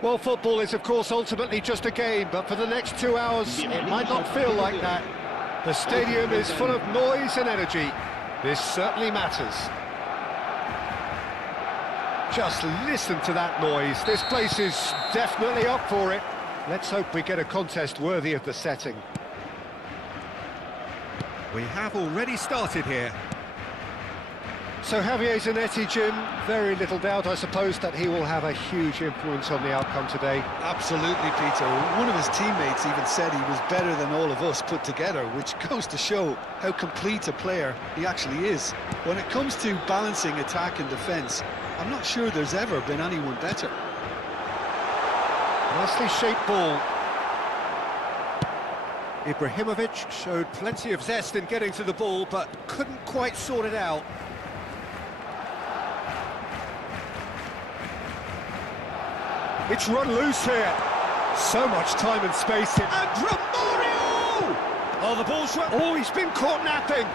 Well, football is, of course, ultimately just a game, but for the next 2 hours, it might not feel like that. The stadium is full of noise and energy. This certainly matters. Just listen to that noise. This place is definitely up for it. Let's hope we get a contest worthy of the setting. We have already started here. So Javier Zanetti, Jim, very little doubt, I suppose, that he will have a huge influence on the outcome today. Absolutely, Peter. One of his teammates even said he was better than all of us put together, which goes to show how complete a player he actually is. When it comes to balancing attack and defence, I'm not sure there's ever been anyone better. Nicely shaped ball. Ibrahimovic showed plenty of zest in getting to the ball, but couldn't quite sort it out. It's run loose here. So much time and space in. And Romario! Oh, the ball's run. Oh, he's been caught napping.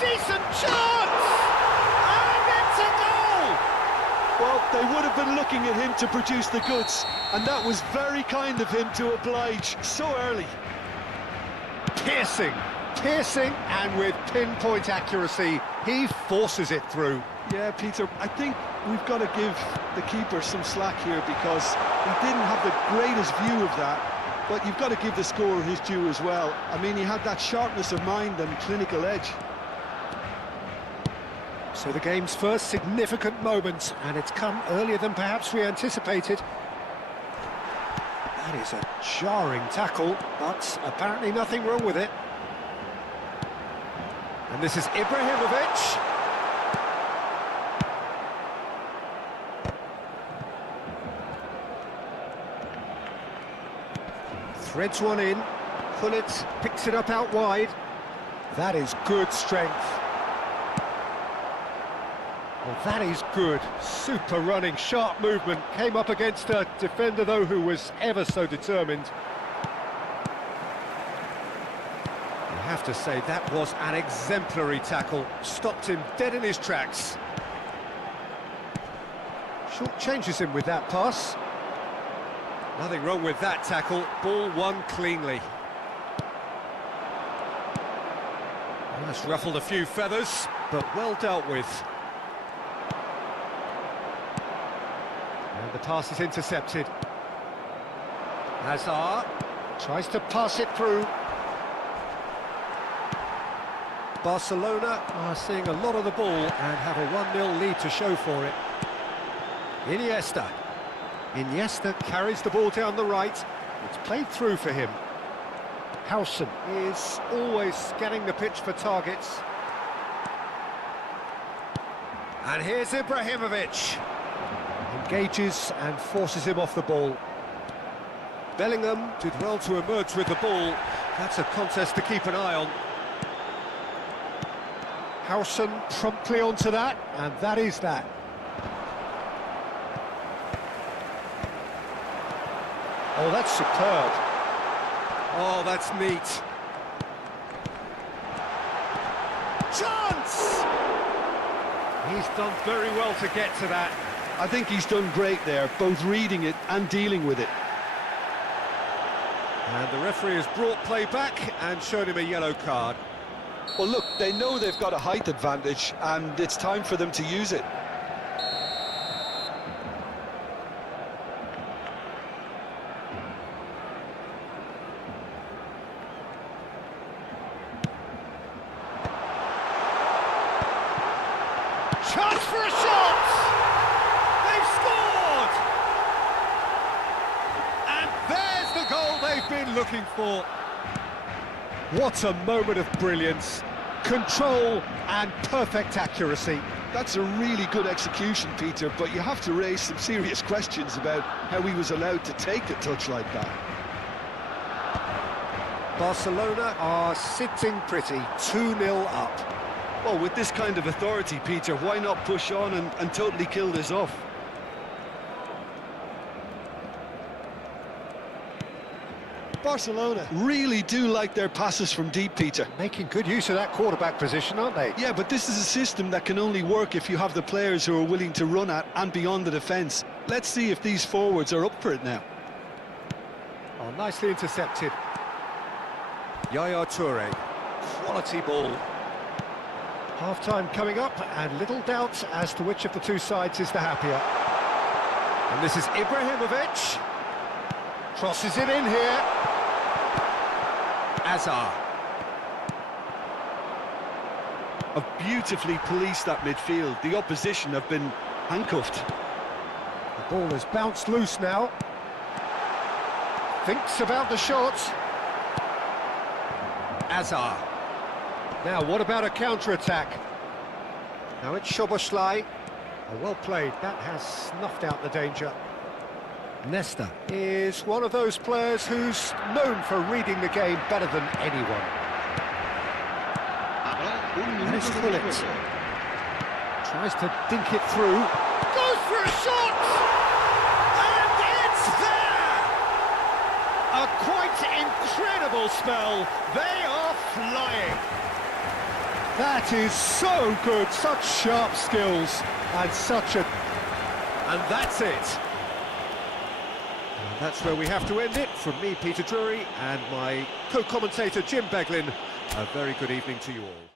Decent chance! And it's a goal! Well, they would have been looking at him to produce the goods, and that was very kind of him to oblige so early. Piercing, and with pinpoint accuracy, he forces it through. Yeah, Peter, I think we've got to give the keeper some slack here because he didn't have the greatest view of that, but you've got to give the scorer his due as well. I mean, he had that sharpness of mind and clinical edge. So the game's first significant moment, and it's come earlier than perhaps we anticipated. That is a jarring tackle, but apparently nothing wrong with it. And this is Ibrahimovic. Threads one in, Gullit picks it up out wide. That is good strength. Well, that is good. Super running, sharp movement. Came up against a defender, though, who was ever so determined. I have to say, that was an exemplary tackle. Stopped him dead in his tracks. Short changes him with that pass. Nothing wrong with that tackle. Ball won cleanly. Well, that's ruffled a few feathers, but well dealt with. And the pass is intercepted. Hazard tries to pass it through. Barcelona are seeing a lot of the ball and have a 1-0 lead to show for it. Iniesta carries the ball down the right. It's played through for him. Howson is always scanning the pitch for targets. And here's Ibrahimovic. Engages and forces him off the ball. Bellingham did well to emerge with the ball. That's a contest to keep an eye on. Howson promptly onto that, and that is that. Oh, that's superb. Oh, that's neat. Chance! He's done very well to get to that. I think he's done great there, both reading it and dealing with it. And the referee has brought play back and shown him a yellow card. Well, look, they know they've got a height advantage, and it's time for them to use it. Chance for a shot! They've scored! And there's the goal they've been looking for. What a moment of brilliance, control and perfect accuracy. That's a really good execution, Peter, but you have to raise some serious questions about how he was allowed to take a touch like that. Barcelona are sitting pretty, 2-0 up. Well, with this kind of authority, Peter, why not push on and totally kill this off? Barcelona really do like their passes from deep, Peter. Making good use of that quarterback position, aren't they? Yeah, but this is a system that can only work if you have the players who are willing to run at and beyond the defence. Let's see if these forwards are up for it now. Oh, nicely intercepted. Yaya Toure, quality ball. Half-time coming up, and little doubt as to which of the two sides is the happier. And this is Ibrahimovic. Crosses it in here. Azar. Have beautifully policed that midfield. The opposition have been handcuffed. The ball has bounced loose now. Thinks about the shot. Azar. Now, what about a counter-attack? Now it's Szoboszlai. Oh, well played. That has snuffed out the danger. Nesta is one of those players who's known for reading the game better than anyone. And it's Gullit. Tries to dink it through. Goes for a shot! And it's there! A quite incredible spell. They are flying. That is so good. Such sharp skills. And such a... And that's it. That's where we have to end it. From me, Peter Drury, and my co-commentator, Jim Beglin, a very good evening to you all.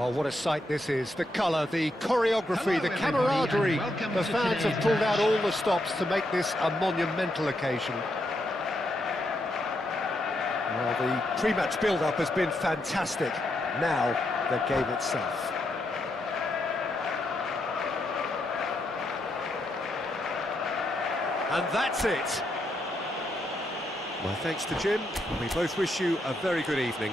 Well, what a sight this is. The colour, the choreography, the camaraderie. The fans have pulled out all the stops to make this a monumental occasion. Well, the pre-match build-up has been fantastic. Now, the game itself. And that's it. My thanks to Jim. We both wish you a very good evening.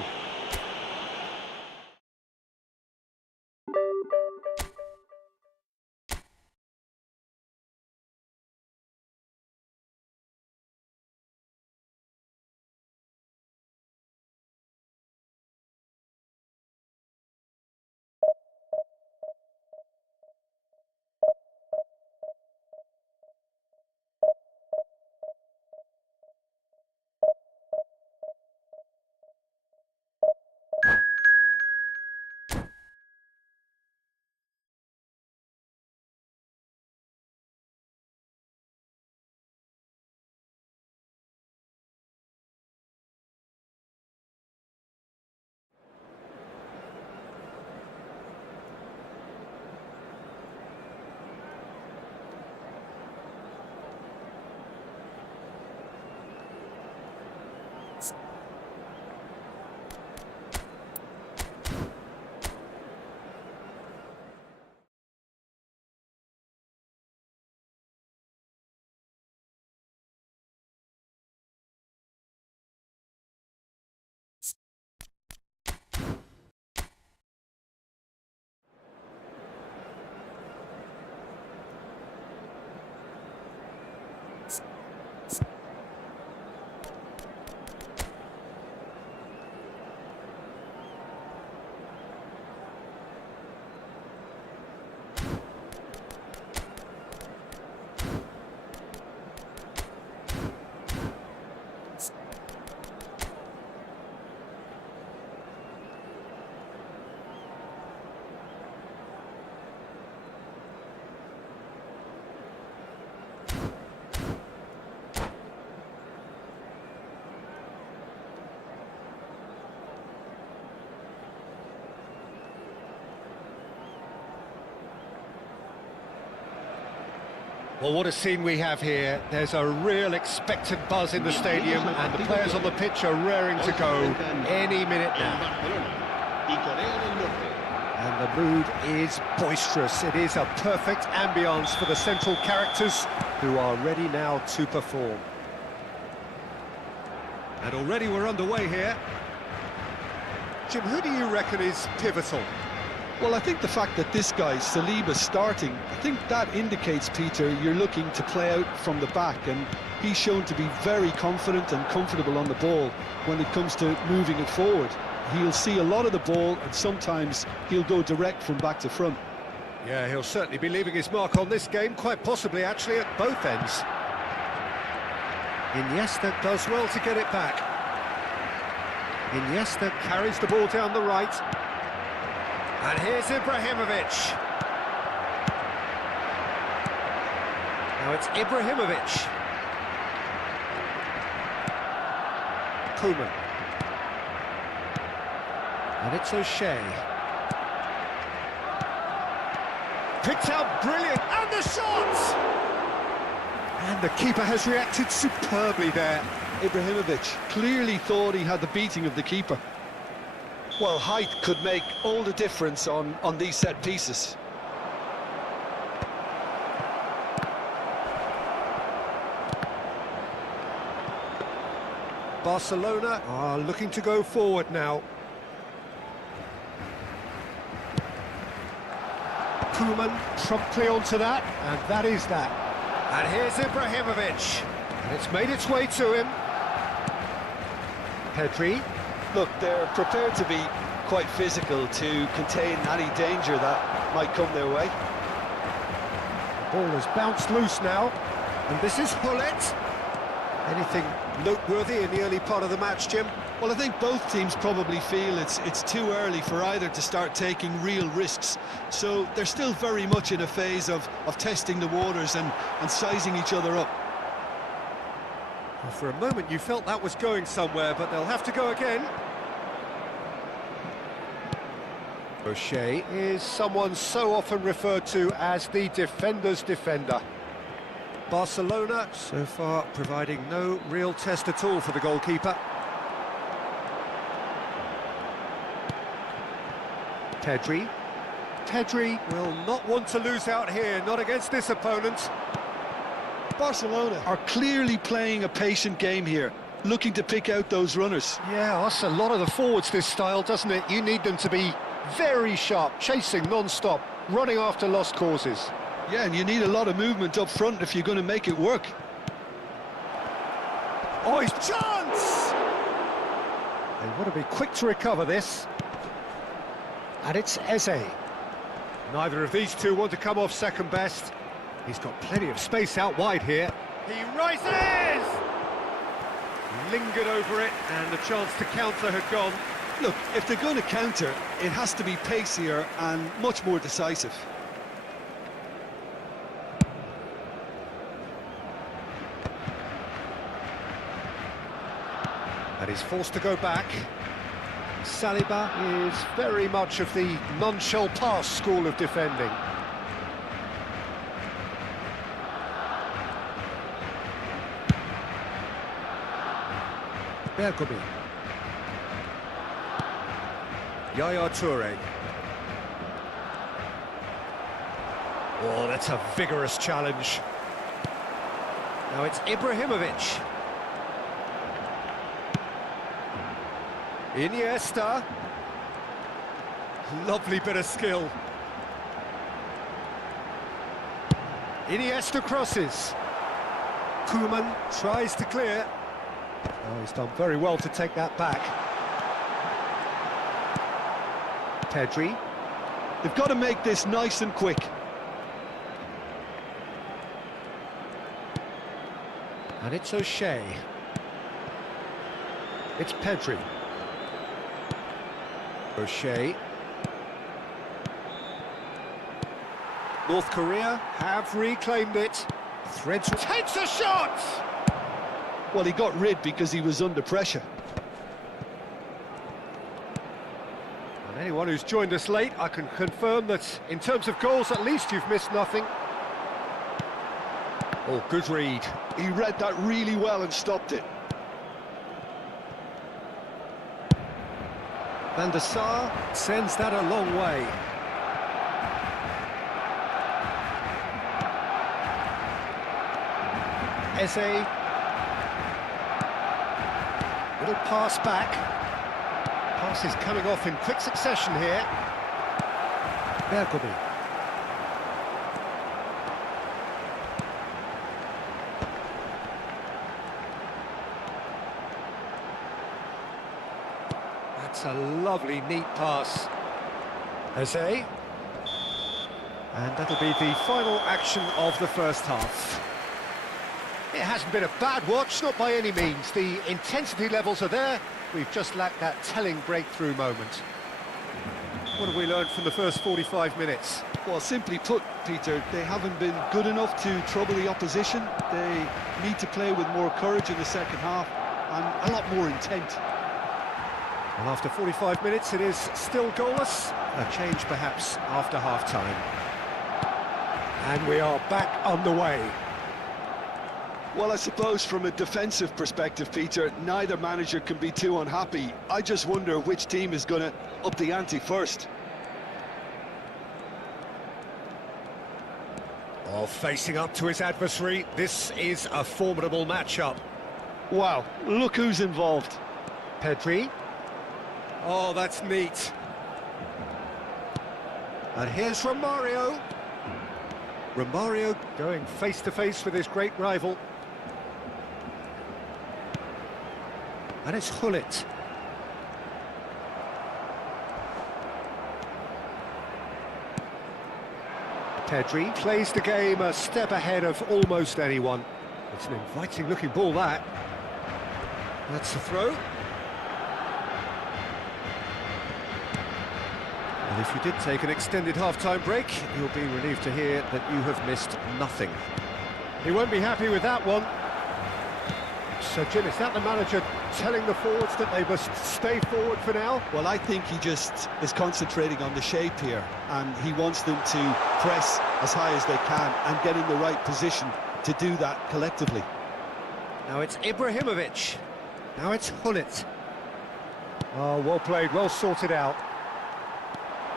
Well, what a scene we have here. There's a real expectant buzz in the stadium, and the players on the pitch are raring to go any minute now. And the mood is boisterous. It is a perfect ambience for the central characters, who are ready now to perform. And already we're underway here. Jim, who do you reckon is pivotal? Well, I think the fact that this guy, Saliba's starting, I think that indicates, Peter, you're looking to play out from the back, and he's shown to be very confident and comfortable on the ball when it comes to moving it forward. He'll see a lot of the ball, and sometimes he'll go direct from back to front. Yeah, he'll certainly be leaving his mark on this game, quite possibly actually at both ends. Iniesta does well to get it back. Iniesta carries the ball down the right. And here's Ibrahimovic. Now it's Ibrahimovic. Koeman. And it's O'Shea. Picked out brilliant, and the shot! And the keeper has reacted superbly there. Ibrahimovic clearly thought he had the beating of the keeper. Well, height could make all the difference on these set pieces. Barcelona are looking to go forward now. Koeman promptly onto that, and that is that. And here's Ibrahimovic, and it's made its way to him. Pedri. Look, they're prepared to be quite physical to contain any danger that might come their way. The ball has bounced loose now, and this is Hullet. Anything noteworthy in the early part of the match, Jim? Well, I think both teams probably feel it's too early for either to start taking real risks. So they're still very much in a phase of testing the waters and sizing each other up. Well, for a moment you felt that was going somewhere, but they'll have to go again. O'Shea is someone so often referred to as the defender's defender. Barcelona so far providing no real test at all for the goalkeeper. Pedri. Pedri will not want to lose out here, not against this opponent. Barcelona are clearly playing a patient game here, looking to pick out those runners. Yeah, that's a lot of the forwards, this style, doesn't it? You need them to be very sharp, chasing non-stop, running after lost causes. Yeah, and you need a lot of movement up front if you're going to make it work. Oh, his chance! They want to be quick to recover this. And it's Eze. Neither of these two want to come off second best. He's got plenty of space out wide here. He rises! Lingered over it, and the chance to counter had gone. Look, if they're going to counter, it has to be pacier and much more decisive. And he's forced to go back. Saliba is very much of the non-shall-pass school of defending. Bergomi. Yaya Toure. Oh, that's a vigorous challenge. Now it's Ibrahimovic. Iniesta. Lovely bit of skill. Iniesta crosses. Koeman tries to clear. Oh, he's done very well to take that back. Pedri. They've got to make this nice and quick. And it's O'Shea. It's Pedri. O'Shea. North Korea have reclaimed it. Threads. Takes a shot! Well, he got rid because he was under pressure. And anyone who's joined us late, I can confirm that in terms of goals, at least you've missed nothing. Oh, good read. He read that really well and stopped it. Van der Sar sends that a long way. Eze. Little pass back. Pass is coming off in quick succession here. Bergomi. That's a lovely, neat pass. Eze. And that'll be the final action of the first half. It hasn't been a bad watch, not by any means. The intensity levels are there. We've just lacked that telling breakthrough moment. What have we learned from the first 45 minutes? Well, simply put, Peter, they haven't been good enough to trouble the opposition. They need to play with more courage in the second half and a lot more intent. Well, after 45 minutes, it is still goalless. A change, perhaps, after half-time. And we are back on the way. Well, I suppose from a defensive perspective, Peter, neither manager can be too unhappy. I just wonder which team is going to up the ante first. Oh, facing up to his adversary, this is a formidable matchup. Wow, look who's involved. Pedri. Oh, that's neat. And here's Romario. Romario going face-to-face with his great rival. And it's Gullit. Pedri plays the game a step ahead of almost anyone. It's an inviting-looking ball, that. That's the throw. And if you did take an extended half-time break, you'll be relieved to hear that you have missed nothing. He won't be happy with that one. So, Jim, is that the manager telling the forwards that they must stay forward for now? Well, I think he just is concentrating on the shape here, and he wants them to press as high as they can and get in the right position to do that collectively. Now it's Ibrahimovic. Now it's Gullit. Oh, well played, well sorted out.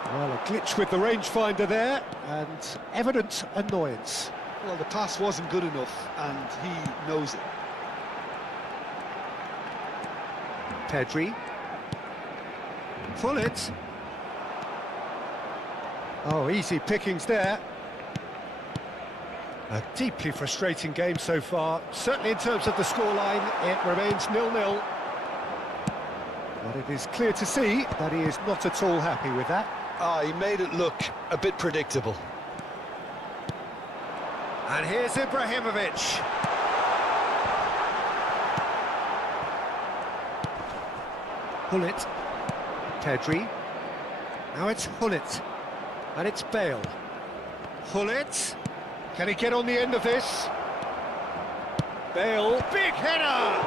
Well, a glitch with the rangefinder there, and evident annoyance. Well, the pass wasn't good enough, and he knows it. Pedri. Gullit. Oh, easy pickings there. A deeply frustrating game so far. Certainly in terms of the scoreline, it remains 0-0. But it is clear to see that he is not at all happy with that. He made it look a bit predictable. And here's Ibrahimovic. Gullit. Pedri. Now it's Gullit. And it's Bale. Gullit. Can he get on the end of this? Bale. Big header!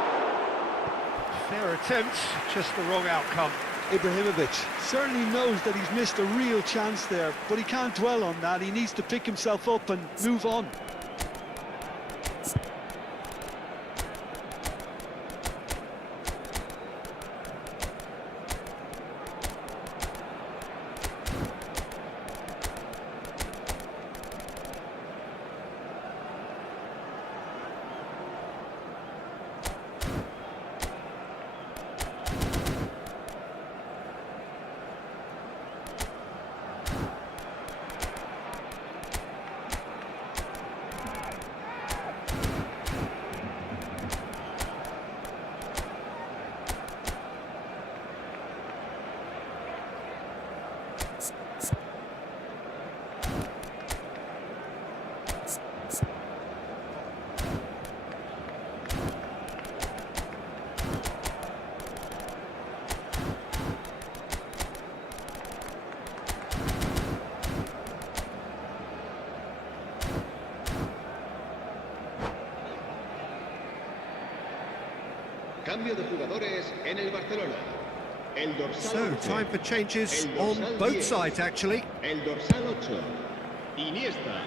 Fair attempt, just the wrong outcome. Ibrahimovic certainly knows that he's missed a real chance there, but he can't dwell on that. He needs to pick himself up and move on. Cambio de jugadores en el Barcelona. El dorsal So, 11. time for changes El on dorsal both 10. sides, actually. El dorsal 8. Iniesta.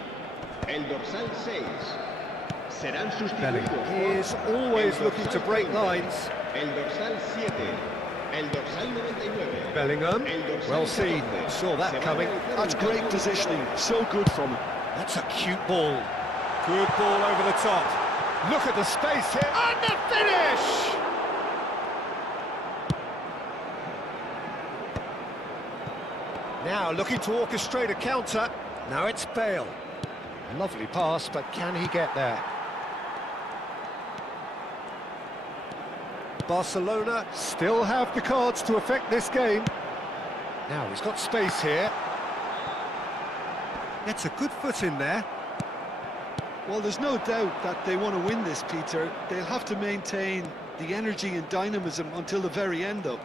El dorsal 6. Serán Bellingham sustituidos is por always el looking to dorsal break 20, lines. el dorsal 7, el dorsal 99. Bellingham, El dorsal well seen, 14. saw that Se va a coming. realizar That's un great cambio de positioning, jugadores. so good from him. That's a cute ball. Good ball over the top. Look at the space here. And the finish! Now looking to orchestrate a counter. Now it's Bale. Lovely pass, but can he get there? Barcelona still have the cards to affect this game. Now he's got space here. Gets a good foot in there. Well, there's no doubt that they want to win this, Peter. They'll have to maintain the energy and dynamism until the very end, though.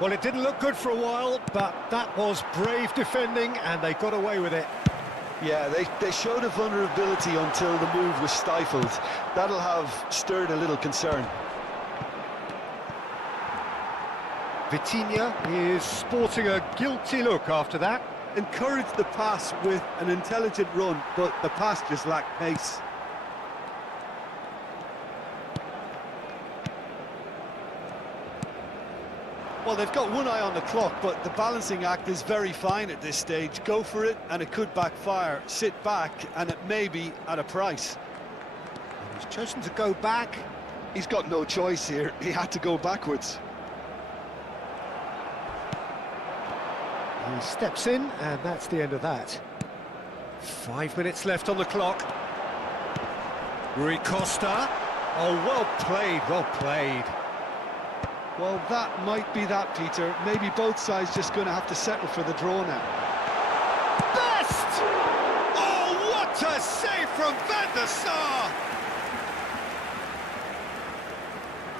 Well, it didn't look good for a while, but that was brave defending, and they got away with it. Yeah, they showed a vulnerability until the move was stifled. That'll have stirred a little concern. Vitinha is sporting a guilty look after that. Encouraged the pass with an intelligent run, but the pass just lacked pace. Well, they've got one eye on the clock, but the balancing act is very fine at this stage. Go for it, and it could backfire. Sit back, and it may be at a price. He's chosen to go back. He's got no choice here. He had to go backwards. He steps in, and that's the end of that. 5 minutes left on the clock. Rui Costa. Oh, well played, well played. Well, that might be that, Peter. Maybe both sides just going to have to settle for the draw now. Best! Oh, what a save from Van der Sar!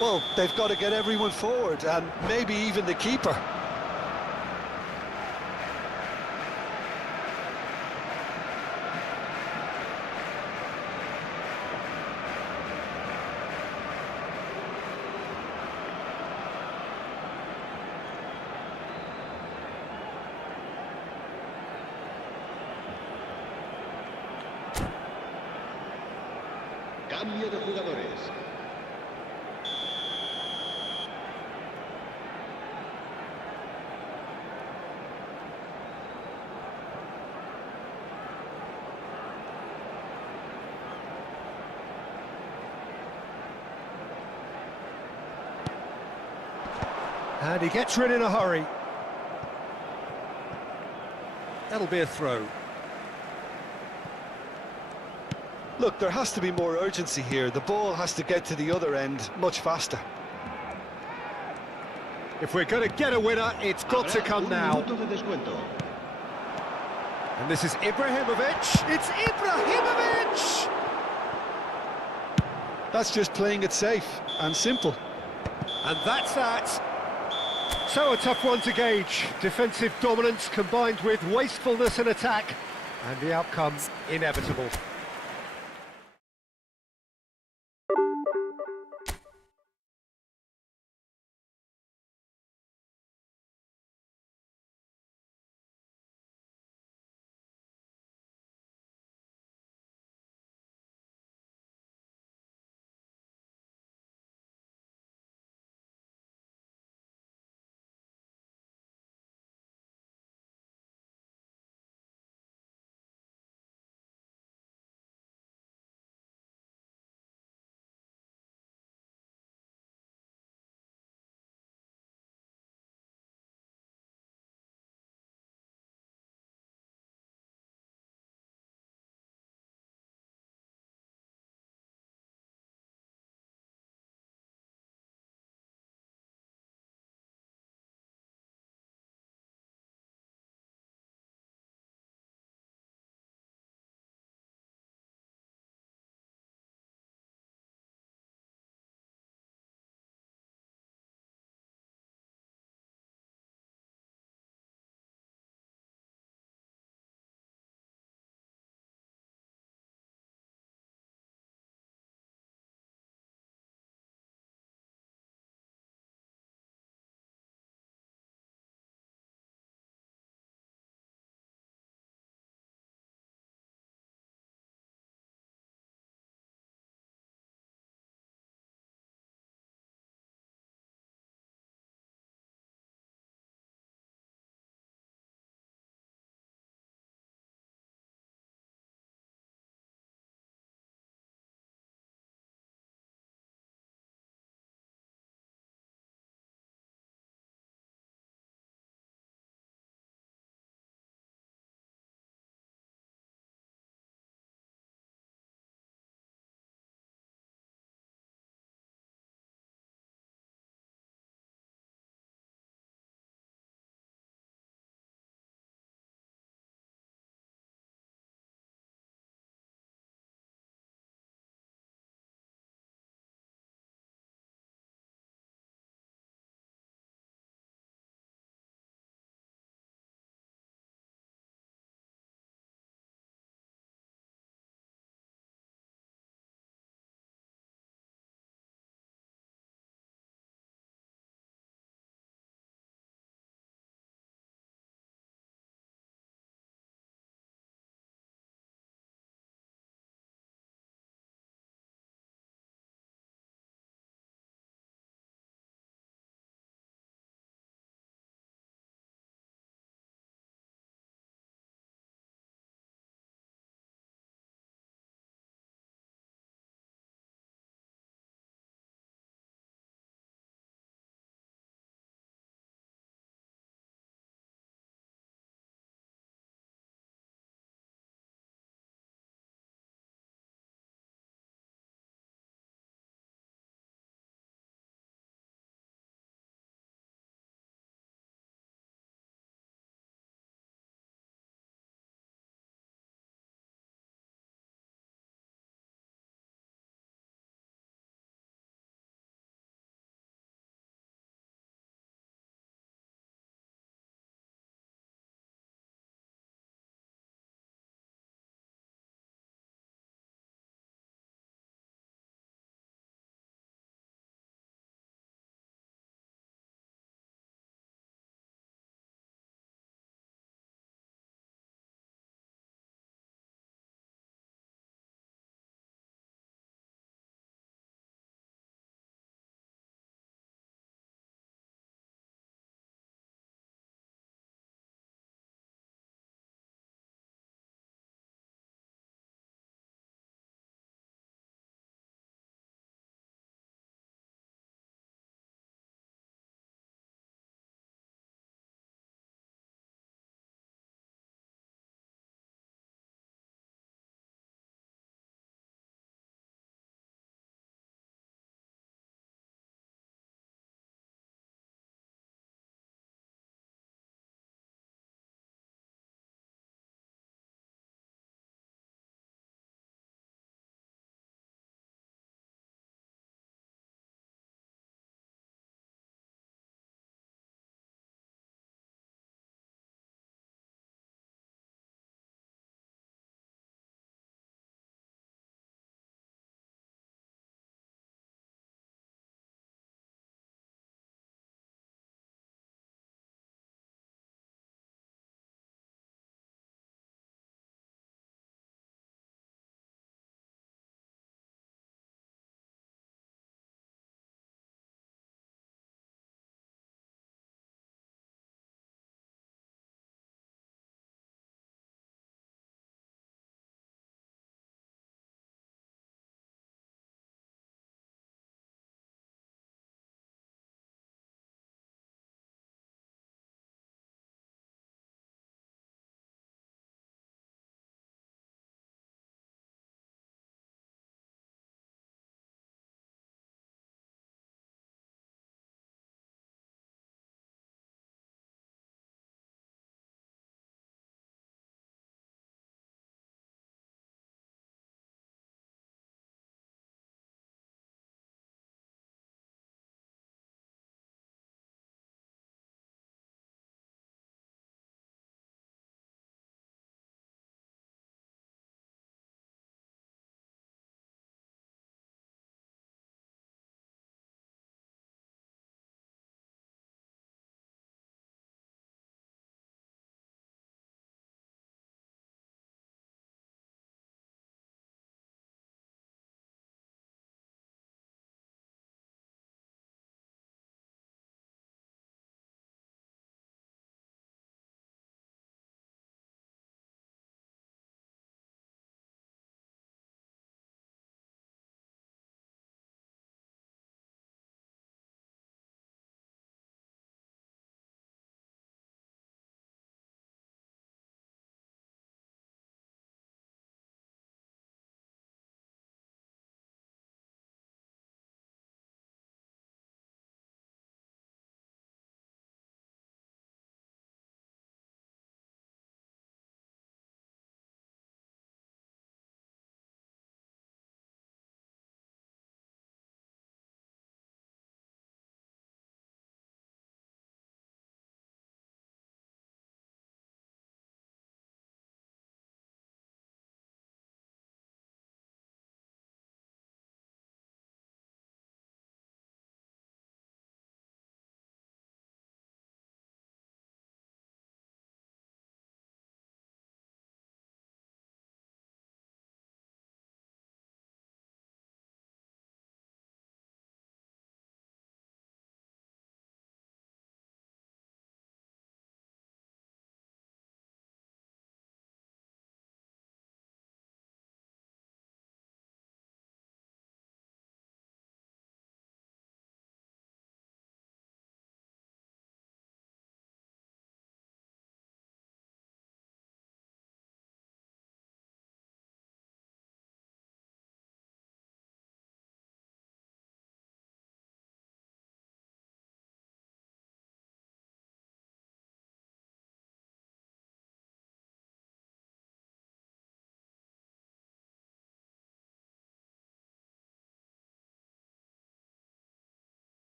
Well, they've got to get everyone forward, and maybe even the keeper. Cambio de jugadores. And he gets rid in a hurry. That'll be a throw. Look, there has to be more urgency here. The ball has to get to the other end much faster. If we're going to get a winner, it's got to Habrá come un now. minuto de descuento. And this is Ibrahimovic. It's Ibrahimovic! That's just playing it safe and simple. And that's that. So a tough one to gauge. Defensive dominance combined with wastefulness in attack. And the outcome inevitable.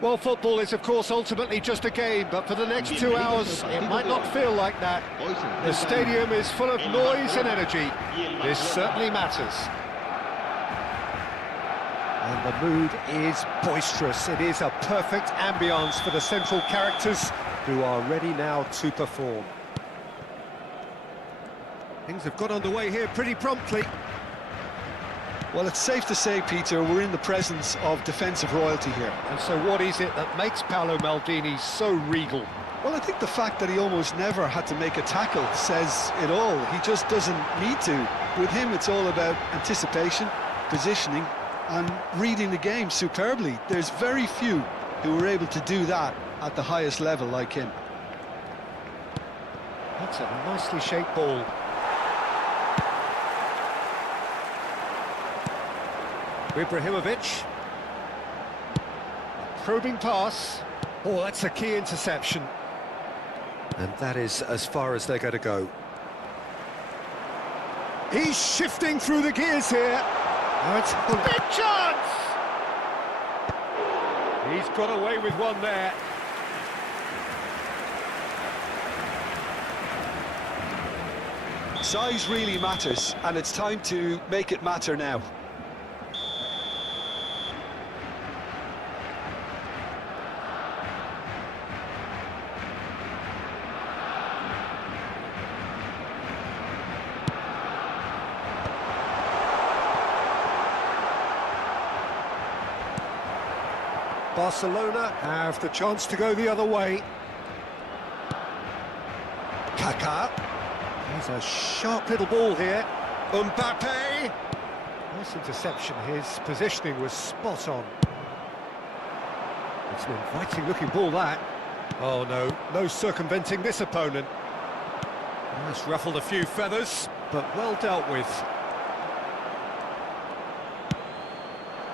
Well, football is, of course, ultimately just a game, but for the next 2 hours, it might not feel like that. The stadium is full of noise and energy. This certainly matters. And the mood is boisterous. It is a perfect ambience for the central characters who are ready now to perform. Things have got underway here pretty promptly. Well, it's safe to say, Peter, we're in the presence of defensive royalty here. And so what is it that makes Paolo Maldini so regal? Well, I think the fact that he almost never had to make a tackle says it all. He just doesn't need to. With him, it's all about anticipation, positioning, and reading the game superbly. There's very few who are able to do that at the highest level like him. That's a nicely shaped ball. Ibrahimovic. A probing pass. Oh, that's a key interception. And that is as far as they're going to go. He's shifting through the gears here. Oh, it's a big chance! He's got away with one there. Size really matters, and it's time to make it matter now. Barcelona have the chance to go the other way. Kaká. There's a sharp little ball here. Mbappe. Nice interception. His positioning was spot on. It's an inviting looking ball, that. Oh no, no circumventing this opponent. That's ruffled a few feathers, but well dealt with.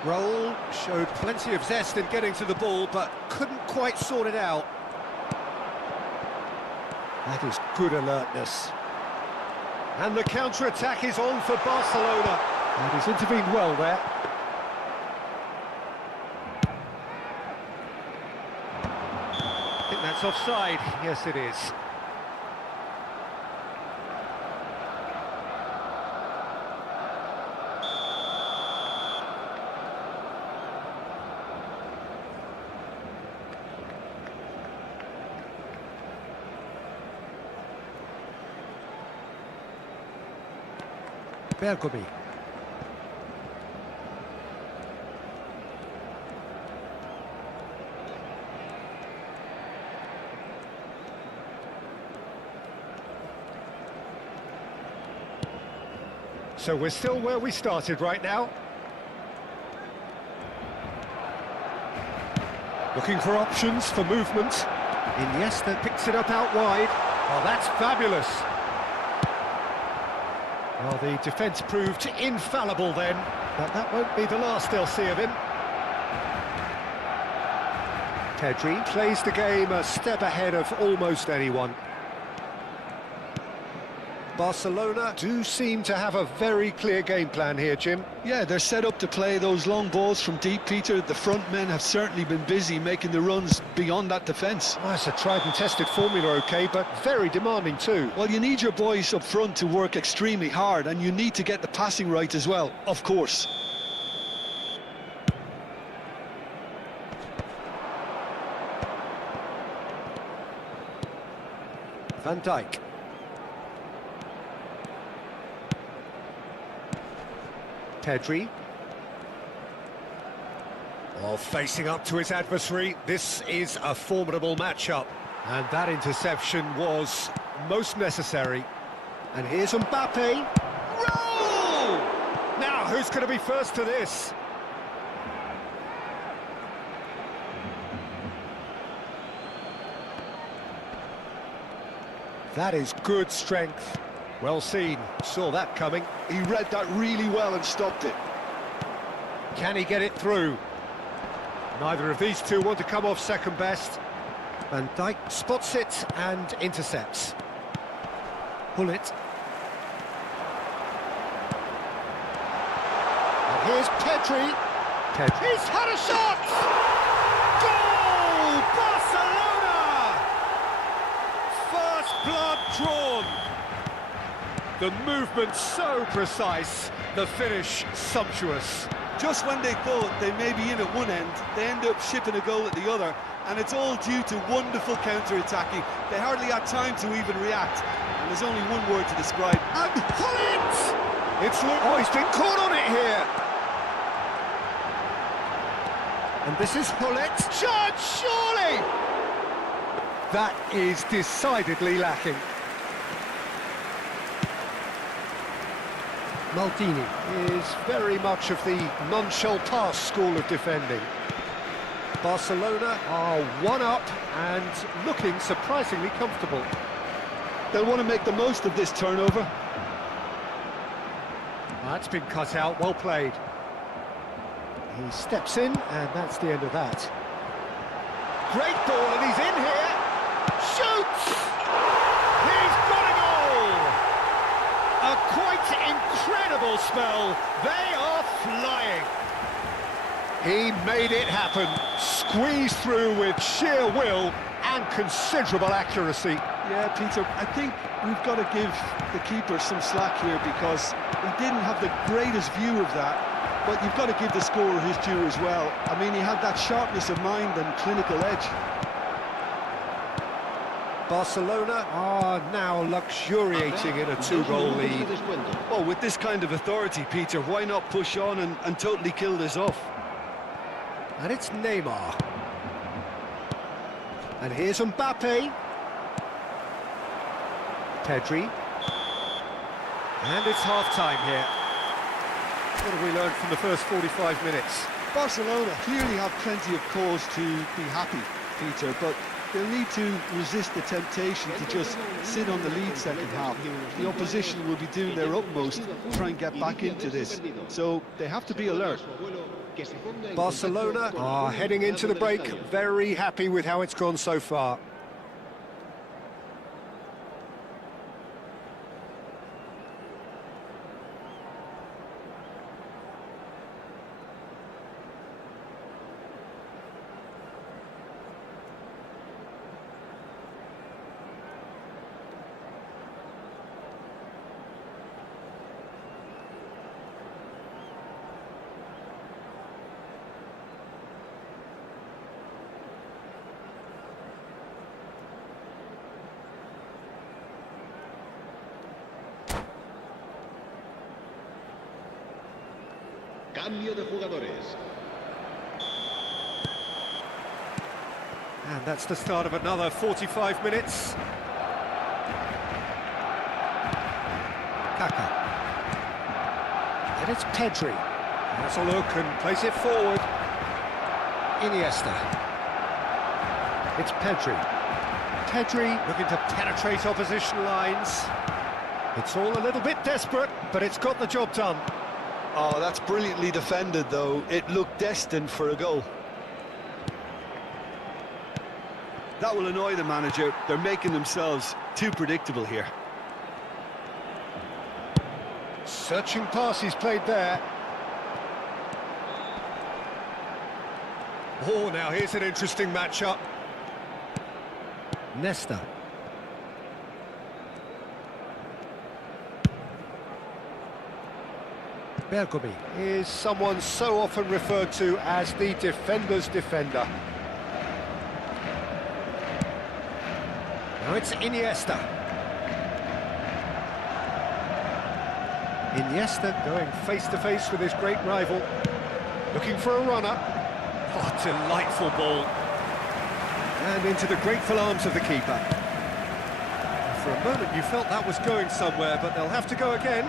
Roll showed plenty of zest in getting to the ball, but couldn't quite sort it out. That is good alertness. And the counter-attack is on for Barcelona. And he's intervened well there. I think that's offside. Yes, it is. Bergomi. So we're still where we started right now. Looking for options for movement. Iniesta picks it up out wide. Oh, that's fabulous. Well, the defence proved infallible then, but that won't be the last they'll see of him. Pedri plays the game a step ahead of almost anyone. Barcelona do seem to have a very clear game plan here, Jim. Yeah, they're set up to play those long balls from deep, Peter. The front men have certainly been busy making the runs beyond that defence. Well, that's a tried and tested formula, OK, but very demanding too. Well, you need your boys up front to work extremely hard, and you need to get the passing right as well, of course. Van Dijk. Pedri. Oh, facing up to his adversary, this is a formidable matchup. And that interception was most necessary. And here's Mbappe. Roll! Now, who's going to be first to this? That is good strength. Well seen, saw that coming. He read that really well and stopped it. Can he get it through? Neither of these two want to come off second best. Van Dijk spots it and intercepts. Pull it. And here's Pedri. He's had a shot! Goal! Barcelona! First blood drawn. The movement so precise, the finish sumptuous. Just when they thought they may be in at one end, they end up shipping a goal at the other, and it's all due to wonderful counter-attacking. They hardly had time to even react, and there's only one word to describe. And Hullet! Oh, he's been caught on it here. And this is Hullet's chance, surely! That is decidedly lacking. Maldini is very much of the nonchalant pass school of defending. Barcelona are one up and looking surprisingly comfortable. They'll want to make the most of this turnover. That's been cut out, well played. He steps in, and that's the end of that. Great ball, and he's in here. Shoots! He's got a goal! A quite incredible spell. They are flying. He made it happen. Squeezed through with sheer will and considerable accuracy. Yeah, Peter, I think we've got to give the keeper some slack here because he didn't have the greatest view of that, but you've got to give the scorer his due as well. I mean, he had that sharpness of mind and clinical edge. Barcelona are now luxuriating in a two-goal lead. Well, with this kind of authority, Peter, why not push on and totally kill this off? And it's Neymar. And here's Mbappe. Pedri. And it's half-time here. What have we learned from the first 45 minutes? Barcelona clearly have plenty of cause to be happy, Peter, but they'll need to resist the temptation to just sit on the lead second half. The opposition will be doing their utmost to try and get back into this, so they have to be alert. Barcelona are heading into the break, very happy with how it's gone so far. Cambio de jugadores. And that's the start of another 45 minutes. Kaka. And it's Pedri. That's a look and plays it forward. Iniesta. It's Pedri. Pedri looking to penetrate opposition lines. It's all a little bit desperate, but it's got the job done. Oh, that's brilliantly defended, though. It looked destined for a goal. That will annoy the manager. They're making themselves too predictable here. Searching pass he's played there. Oh, now here's an interesting matchup. Nesta. Bergomi is someone so often referred to as the defender's defender. Now it's Iniesta. Iniesta going face-to-face with his great rival. Looking for a runner. Oh, delightful ball. And into the grateful arms of the keeper. For a moment you felt that was going somewhere, but they'll have to go again.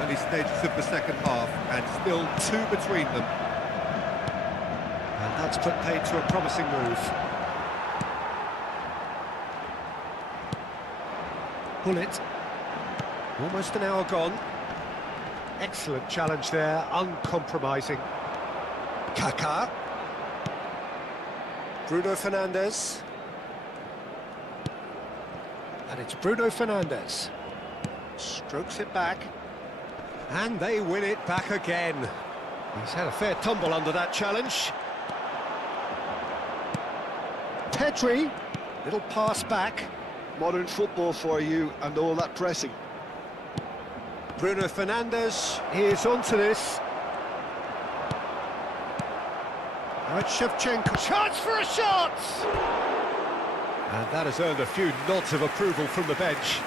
Early stages of the second half, and still two between them. And that's put paid to a promising move. Hullet. Almost an hour gone. Excellent challenge there, uncompromising. Kaka. Bruno Fernandes. And it's Bruno Fernandes. Strokes it back. And they win it back again. He's had a fair tumble under that challenge. Pedri, little pass back. Modern football for you and all that pressing. Bruno Fernandes is onto this. Now it's Shevchenko. Chance for a shot! And that has earned a few nods of approval from the bench.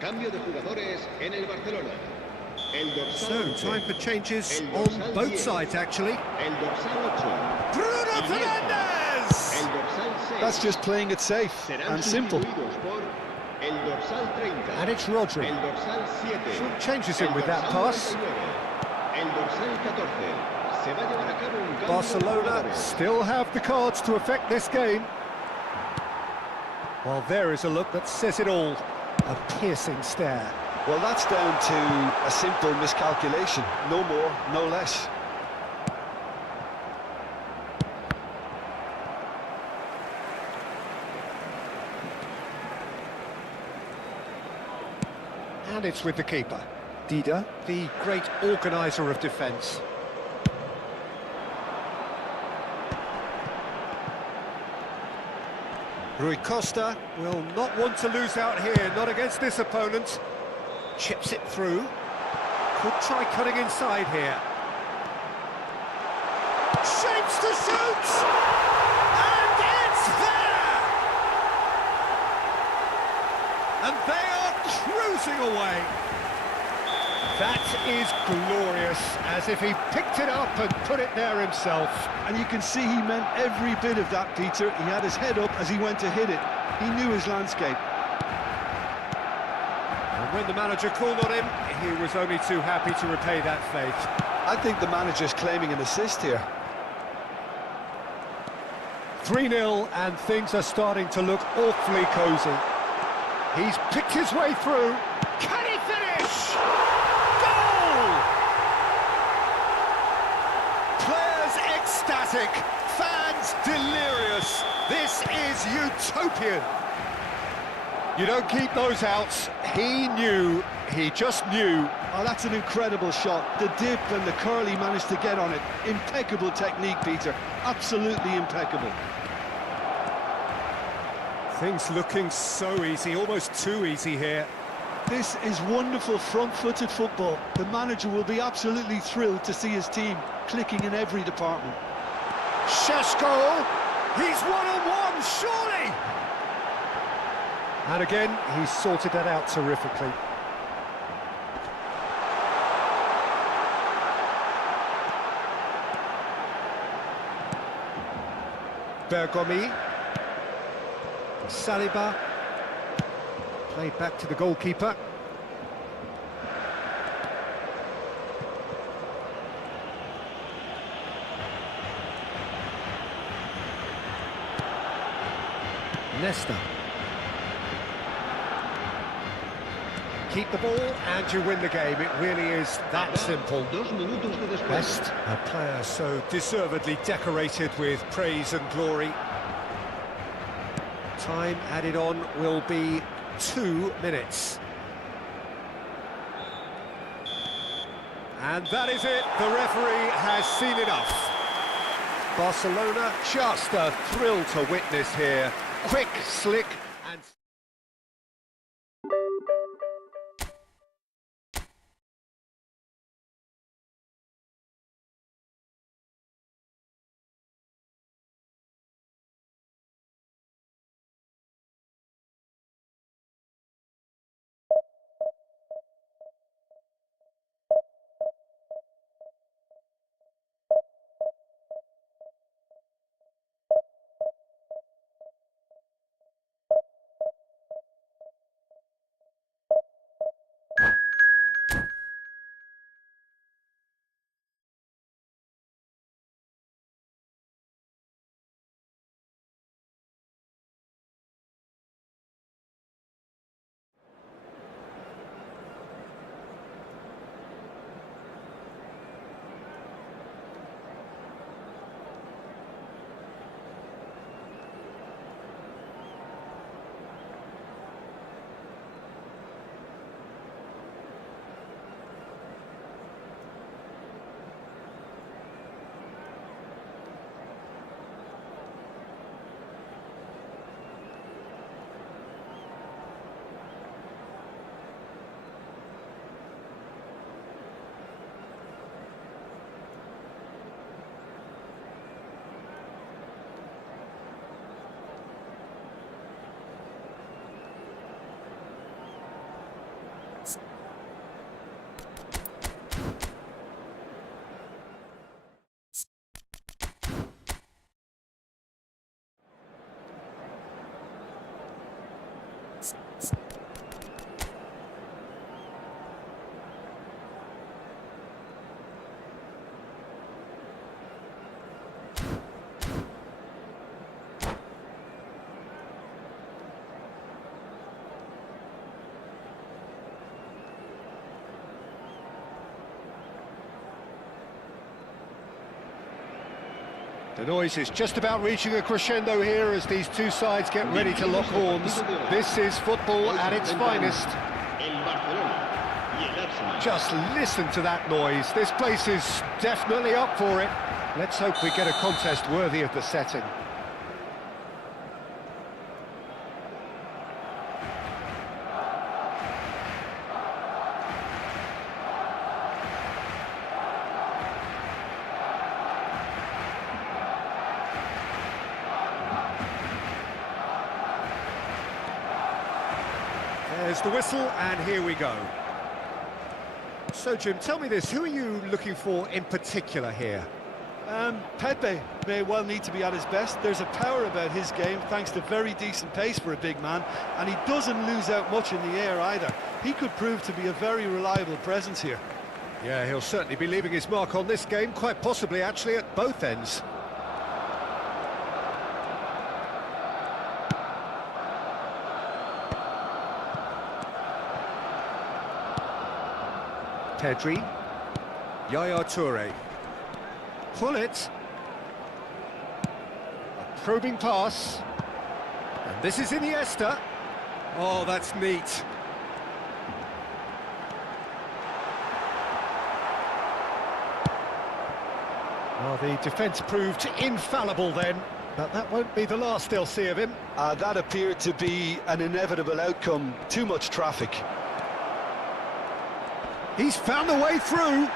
Cambio de jugadores en el Barcelona. El dorsal So, time for changes El on dorsal both 10. sides, actually. El dorsal 8. Bruno Iniesta. Fernandes! El dorsal 6. That's just playing it safe Serán and simple. sustituidos por el dorsal 30. And it's Rodri. El dorsal 7. Short changes him El with that dorsal pass. 99. El dorsal 14. Se va a llevar a cabo un cambio de Barcelona jugadores. still have the cards to affect this game. Well, there is a look that says it all. A piercing stare. Well, that's down to a simple miscalculation. No more, no less. And it's with the keeper. Dida, the great organiser of defence. Rui Costa will not want to lose out here, not against this opponent. Chips it through. Could try cutting inside here. Shapes to shoot! And it's there! And they are cruising away. That is glorious, as if he picked it up and put it there himself. And you can see he meant every bit of that, Peter. He had his head up as he went to hit it. He knew his landscape. And when the manager called on him, he was only too happy to repay that faith. I think the manager's claiming an assist here. 3-0, and things are starting to look awfully cosy. He's picked his way through. Can he finish? Goal! Players ecstatic, fans delirious. This is utopian. You don't keep those outs. He knew, he just knew. Oh, that's an incredible shot. The dip and the curl he managed to get on it. Impeccable technique, Peter. Absolutely impeccable. Things looking so easy, almost too easy here. This is wonderful front-footed football. The manager will be absolutely thrilled to see his team clicking in every department. Šeško, he's one-on-one, surely! And again, he's sorted that out terrifically. Bergomi. Saliba. Played back to the goalkeeper. Nesta. Keep the ball and you win the game. It really is that simple. 2 minutos de descuento. Best, a player so deservedly decorated with praise and glory. Time added on will be 2 minutes. And that is it. The referee has seen enough. Barcelona, just a thrill to witness here. Quick, slick, and... The noise is just about reaching a crescendo here as these two sides get ready to lock horns. This is football at its finest. Just listen to that noise. This place is definitely up for it. Let's hope we get a contest worthy of the setting. There's the whistle, and here we go. So, Jim, tell me this, who are you looking for in particular here? Pepe may well need to be at his best. There's a power about his game, thanks to very decent pace for a big man, and he doesn't lose out much in the air either. He could prove to be a very reliable presence here. Yeah, he'll certainly be leaving his mark on this game, quite possibly actually at both ends. Pedri, Yaya Toure, pull it, a probing pass, and this is Iniesta. Oh, that's neat. Well, the defence proved infallible then, but that won't be the last they'll see of him. That appeared to be an inevitable outcome, too much traffic. He's found a way through.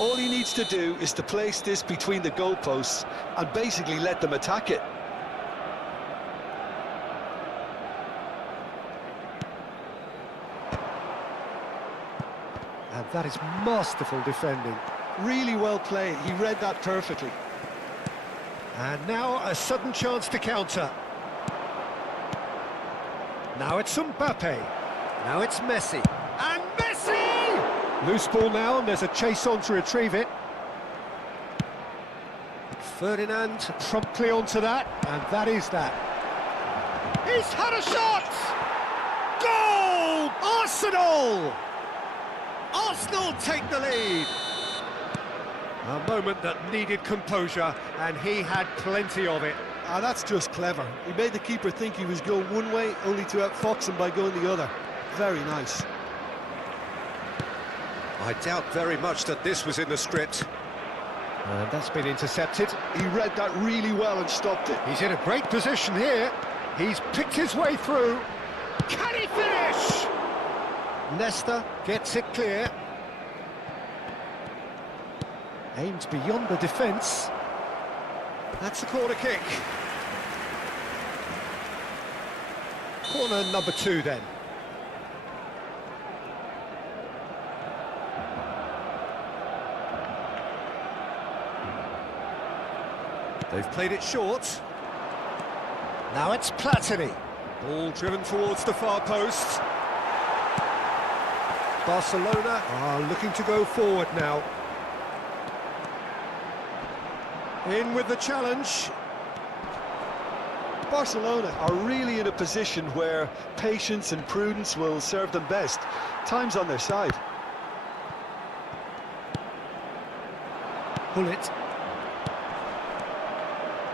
All he needs to do is to place this between the goalposts and basically let them attack it. And that is masterful defending. Really well played, he read that perfectly. And now a sudden chance to counter. Now it's Mbappe. Now it's Messi. And Messi! Loose ball now, and there's a chase on to retrieve it. Ferdinand promptly onto that, and that is that. He's had a shot! Goal! Arsenal! Arsenal take the lead. A moment that needed composure, and he had plenty of it. Ah, that's just clever. He made the keeper think he was going one way, only to outfox him by going the other. Very nice. I doubt very much that this was in the script. And that's been intercepted. He read that really well and stopped it. He's in a great position here. He's picked his way through. Can he finish? Leicester gets it clear. Aims beyond the defence. That's a corner kick. Corner number 2 then. They've played it short. Now it's Platini. Ball driven towards the far post. Barcelona are looking to go forward now. In with the challenge. Barcelona are really in a position where patience and prudence will serve them best. Time's on their side. Pull it.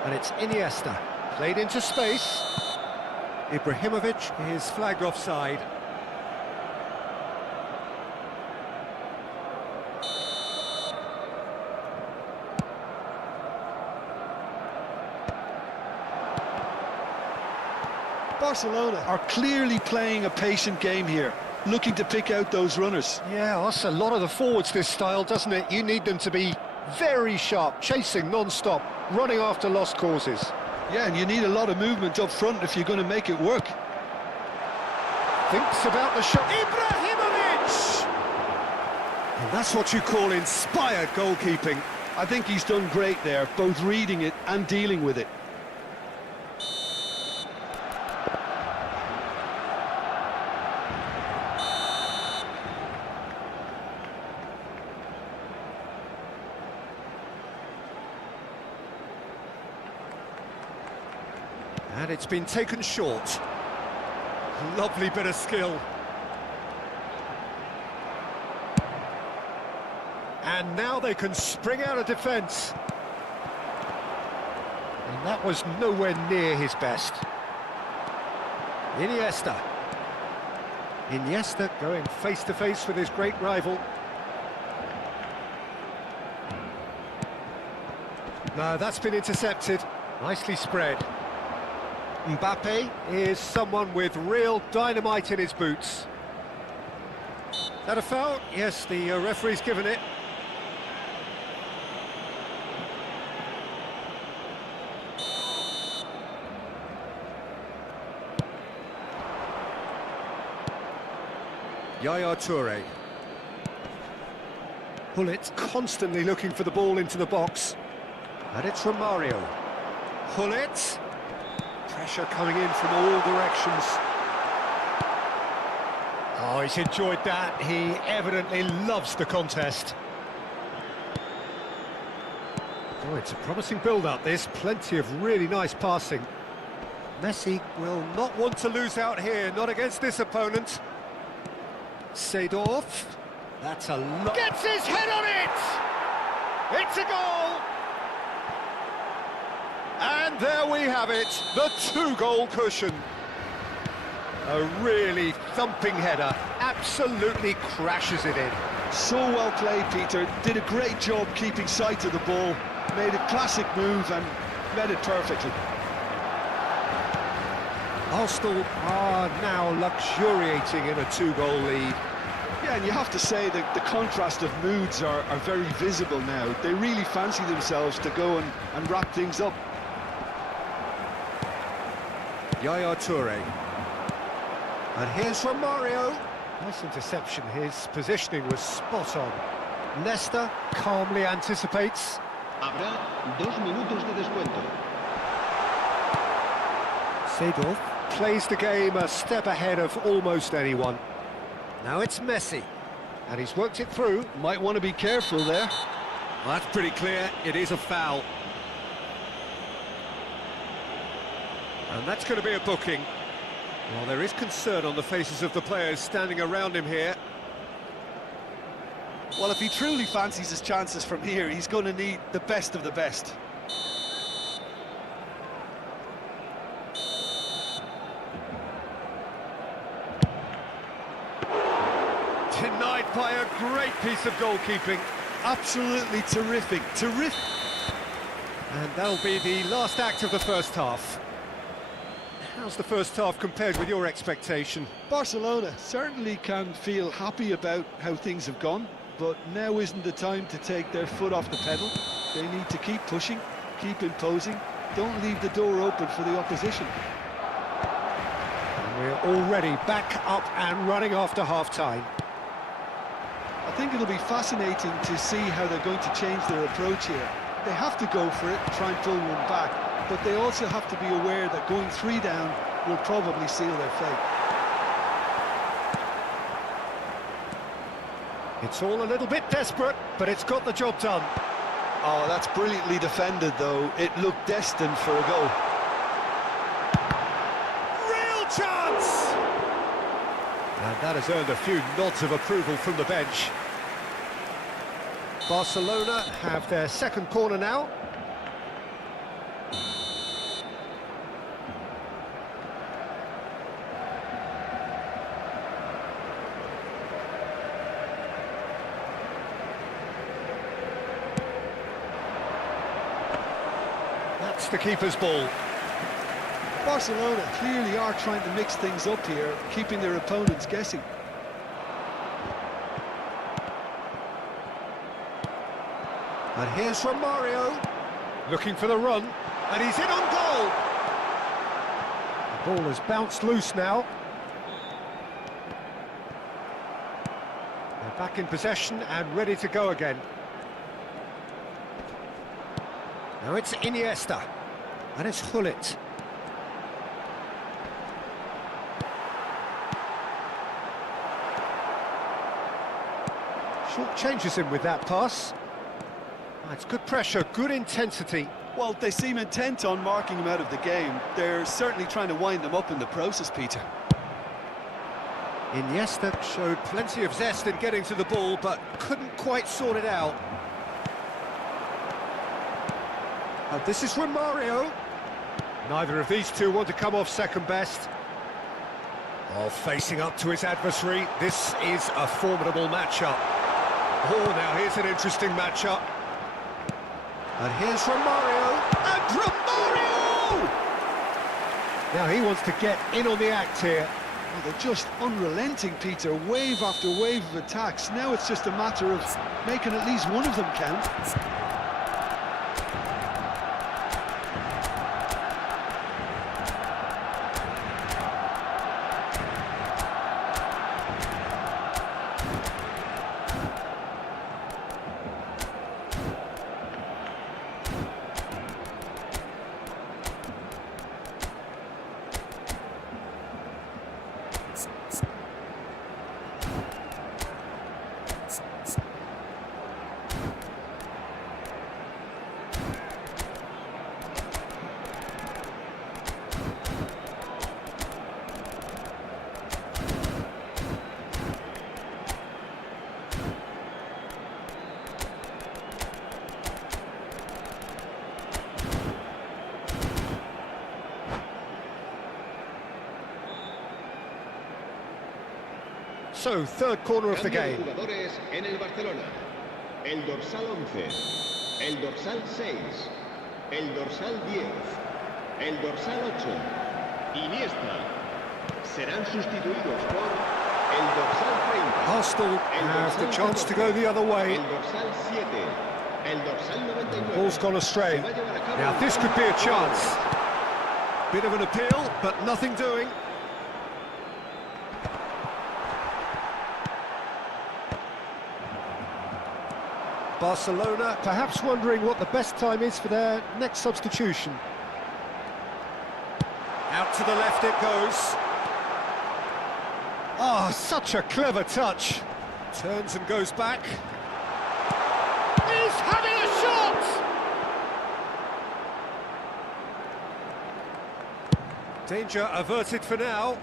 And it's Iniesta. Played into space. Ibrahimovic is flagged offside. Barcelona are clearly playing a patient game here, looking to pick out those runners. Yeah, that's a lot of the forwards, this style, doesn't it? You need them to be very sharp, chasing non-stop, running after lost causes. Yeah, and you need a lot of movement up front if you're going to make it work. Thinks about the shot. Ibrahimovic! And that's what you call inspired goalkeeping. I think he's done great there, both reading it and dealing with it. And it's been taken short. Lovely bit of skill. And now they can spring out of defence. And that was nowhere near his best. Iniesta. Iniesta going face-to-face with his great rival. No, that's been intercepted. Nicely spread. Mbappe is someone with real dynamite in his boots. Is that a foul? Yes, the referee's given it. Yaya Toure. Hullet constantly looking for the ball into the box. And it's Romario. Hullet. Pressure coming in from all directions. Oh, he's enjoyed that. He evidently loves the contest. Oh, it's a promising build-up, this. Plenty of really nice passing. Messi will not want to lose out here, not against this opponent. Seedorf. That's a lot. Gets his head on it! It's a goal! And there we have it, the 2-goal cushion. A really thumping header, absolutely crashes it in. So well played, Peter. Did a great job keeping sight of the ball, made a classic move and met it perfectly. Arsenal are now luxuriating in a 2-goal lead. Yeah, and you have to say that the contrast of moods are very visible now. They really fancy themselves to go and wrap things up. Yaya Toure. And here's Romario. Nice interception. His positioning was spot on. Leicester calmly anticipates. Habrá 2 minutos de descuento. Seedorf plays the game a step ahead of almost anyone. Now it's Messi. And he's worked it through. Might want to be careful there. Well, that's pretty clear. It is a foul. And that's going to be a booking. Well, there is concern on the faces of the players standing around him here. Well, if he truly fancies his chances from here, he's going to need the best of the best. by a great piece of goalkeeping. Absolutely terrific, terrific. And that'll be the last act of the first half. How's the first half compared with your expectation? Barcelona certainly can feel happy about how things have gone, but now isn't the time to take their foot off the pedal. They need to keep pushing, keep imposing, don't leave the door open for the opposition. And we're already back up and running after half-time. I think it'll be fascinating to see how they're going to change their approach here. They have to go for it, try and pull one back, but they also have to be aware that going 3 down will probably seal their fate. It's all a little bit desperate, but it's got the job done. Oh, that's brilliantly defended, though. It looked destined for a goal. Real chance! And that has earned a few nods of approval from the bench. Barcelona have their second corner now. That's the keeper's ball. Barcelona clearly are trying to mix things up here, keeping their opponents guessing. And here's Romario, looking for the run, and he's in on goal. The ball has bounced loose now. They're back in possession and ready to go again. Now it's Iniesta, and it's Hullet. Short changes him with that pass. It's good pressure, good intensity. Well, they seem intent on marking him out of the game. They're certainly trying to wind them up in the process, Peter. Iniesta showed plenty of zest in getting to the ball, but couldn't quite sort it out. And this is Romario. Neither of these two want to come off second best. Oh, facing up to his adversary, this is a formidable matchup. Oh, now here's an interesting matchup. And here's Romario, and Romario! Now he wants to get in on the act here. Well, they're just unrelenting, Peter, wave after wave of attacks. Now it's just a matter of making at least one of them count. So, third corner of the game. Jugadores en el Barcelona. El dorsal 11, el dorsal 6, el dorsal 10, el dorsal 8, Iniesta. Serán sustituidos por el dorsal 30. Arsenal have the chance to go the other way. El dorsal 7, el dorsal 99. Ball's gone astray. Now this could be a chance. Bit of an appeal, but nothing doing. Barcelona perhaps wondering what the best time is for their next substitution. Out to the left it goes. Ah, such a clever touch. Turns and goes back. He's having a shot! Danger averted for now.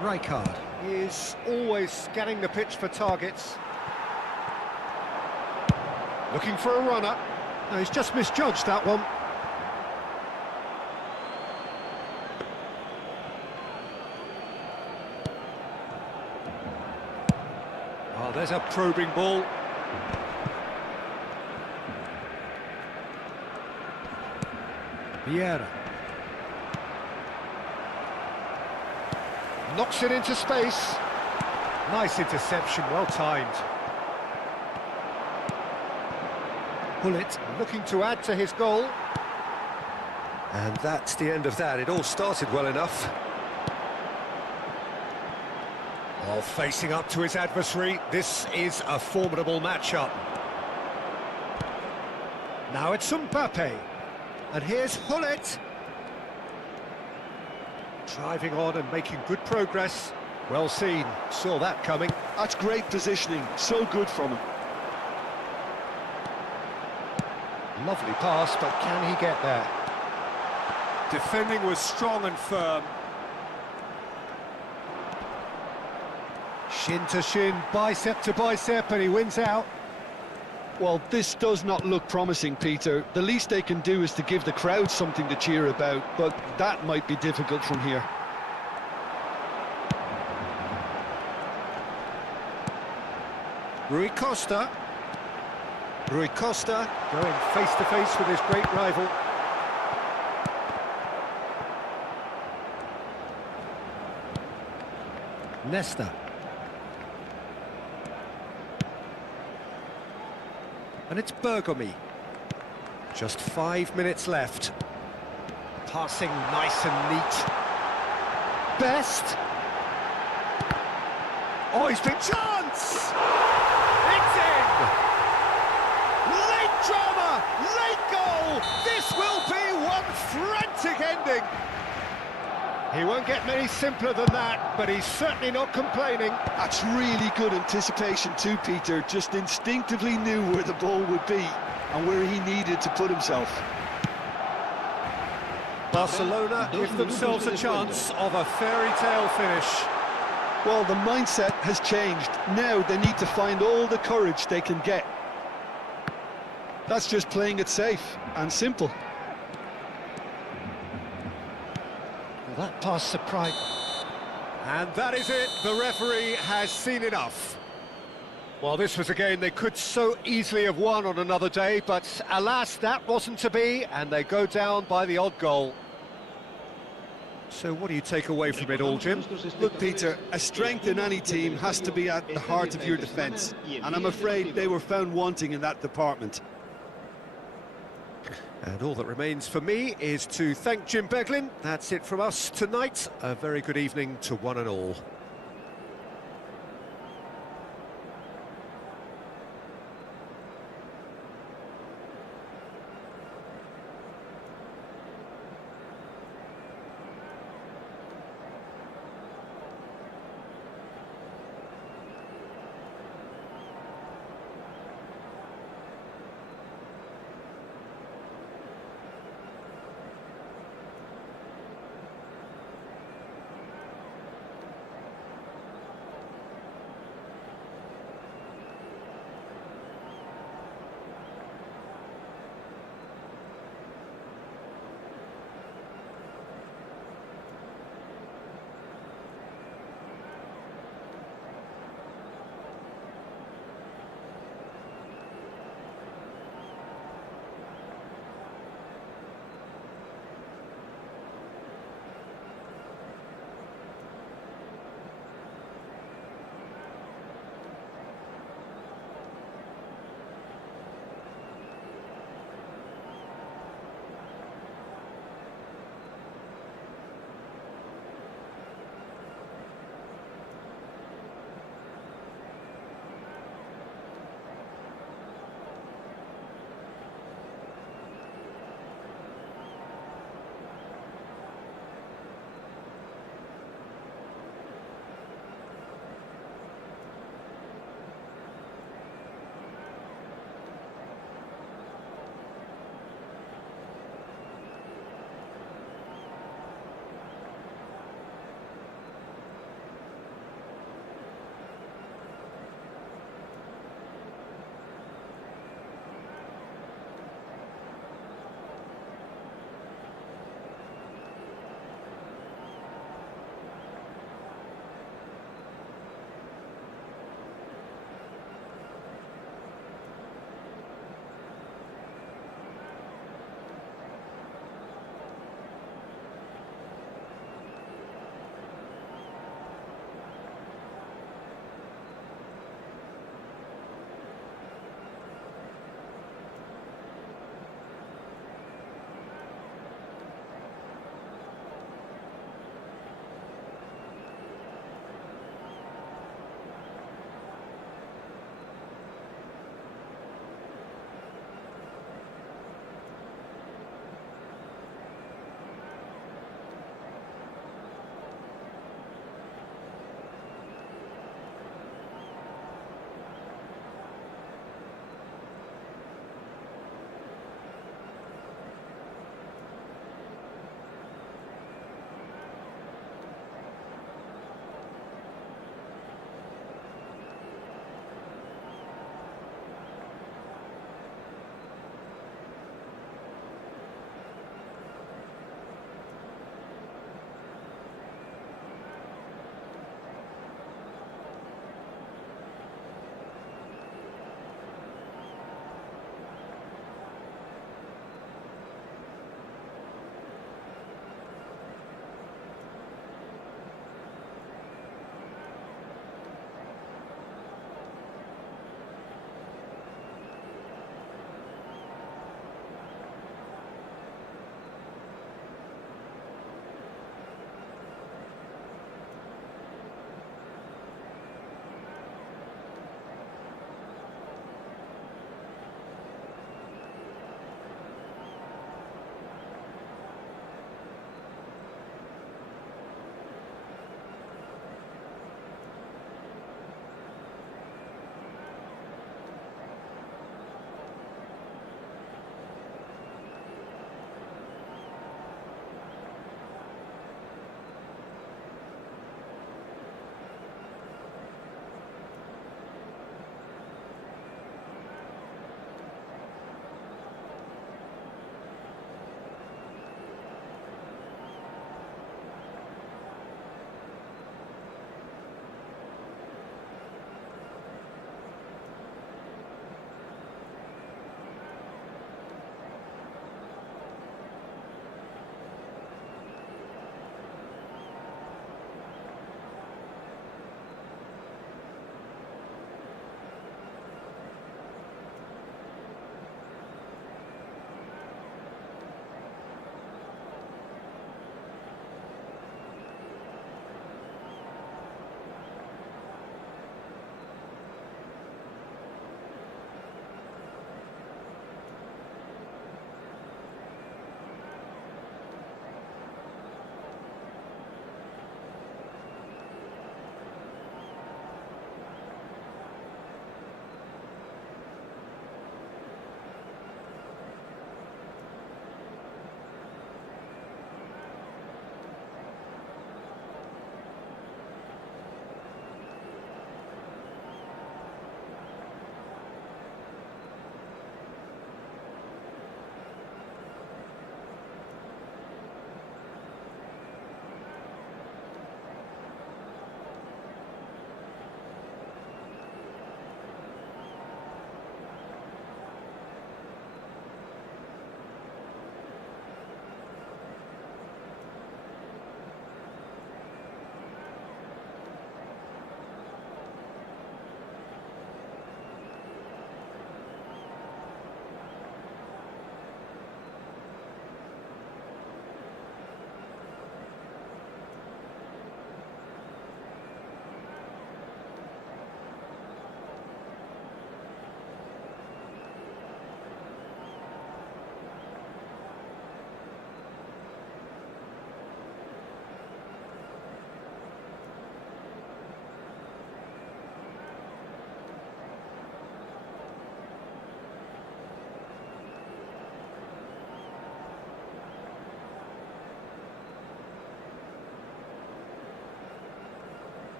Rijkaard is always scanning the pitch for targets. Looking for a runner. No, he's just misjudged that one. Oh, there's a probing ball. Vieira. Knocks it into space. Nice interception, well timed. Bullet looking to add to his goal. And that's the end of that. It all started well enough. While facing up to his adversary, this is a formidable matchup. Now it's Mbappe. And here's Hullet. Driving on and making good progress. Well seen, saw that coming. That's great positioning, so good from him. Lovely pass, but can he get there? Defending was strong and firm. Shin to shin, bicep to bicep, and he wins out. Well, this does not look promising, Peter. The least they can do is to give the crowd something to cheer about, but that might be difficult from here. Rui Costa. Rui Costa going face-to-face with his great rival. Nesta. And it's Bergomi. Just 5 minutes left. Passing nice and neat. Best. Oh, he's been chance! It's in! Late drama, late goal! This will be one frantic ending! He won't get many simpler than that, but he's certainly not complaining. That's really good anticipation too, Peter. Just instinctively knew where the ball would be and where he needed to put himself. Barcelona give themselves a chance of a fairy tale finish. Well, the mindset has changed. Now they need to find all the courage they can get. That's just playing it safe and simple. Well, that pass surprised. And that is it. The referee has seen enough. Well, this was a game they could so easily have won on another day, but alas, that wasn't to be, and they go down by the odd goal. So what do you take away from it all, Jim? Look, Peter, a strength in any team has to be at the heart of your defence, and I'm afraid they were found wanting in that department. And all that remains for me is to thank Jim Beglin. That's it from us tonight. A very good evening to one and all.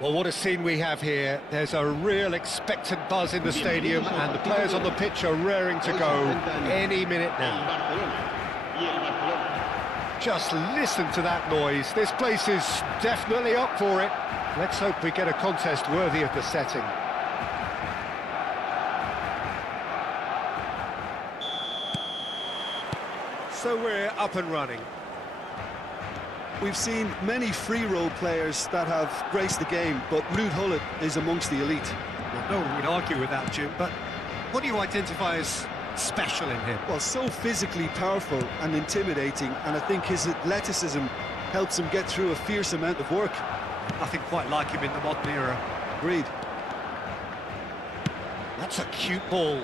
Well, what a scene we have here. There's a real expectant buzz in the stadium, and the players on the pitch are raring to go any minute now. Just listen to that noise. This place is definitely up for it. Let's hope we get a contest worthy of the setting. So we're up and running. We've seen many free role players that have graced the game, but Ruud Gullit is amongst the elite. Well, no one would argue with that, Jim, but what do you identify as special in him? Well, so physically powerful and intimidating, and I think his athleticism helps him get through a fierce amount of work. Nothing quite like him in the modern era. Agreed. That's a cute ball.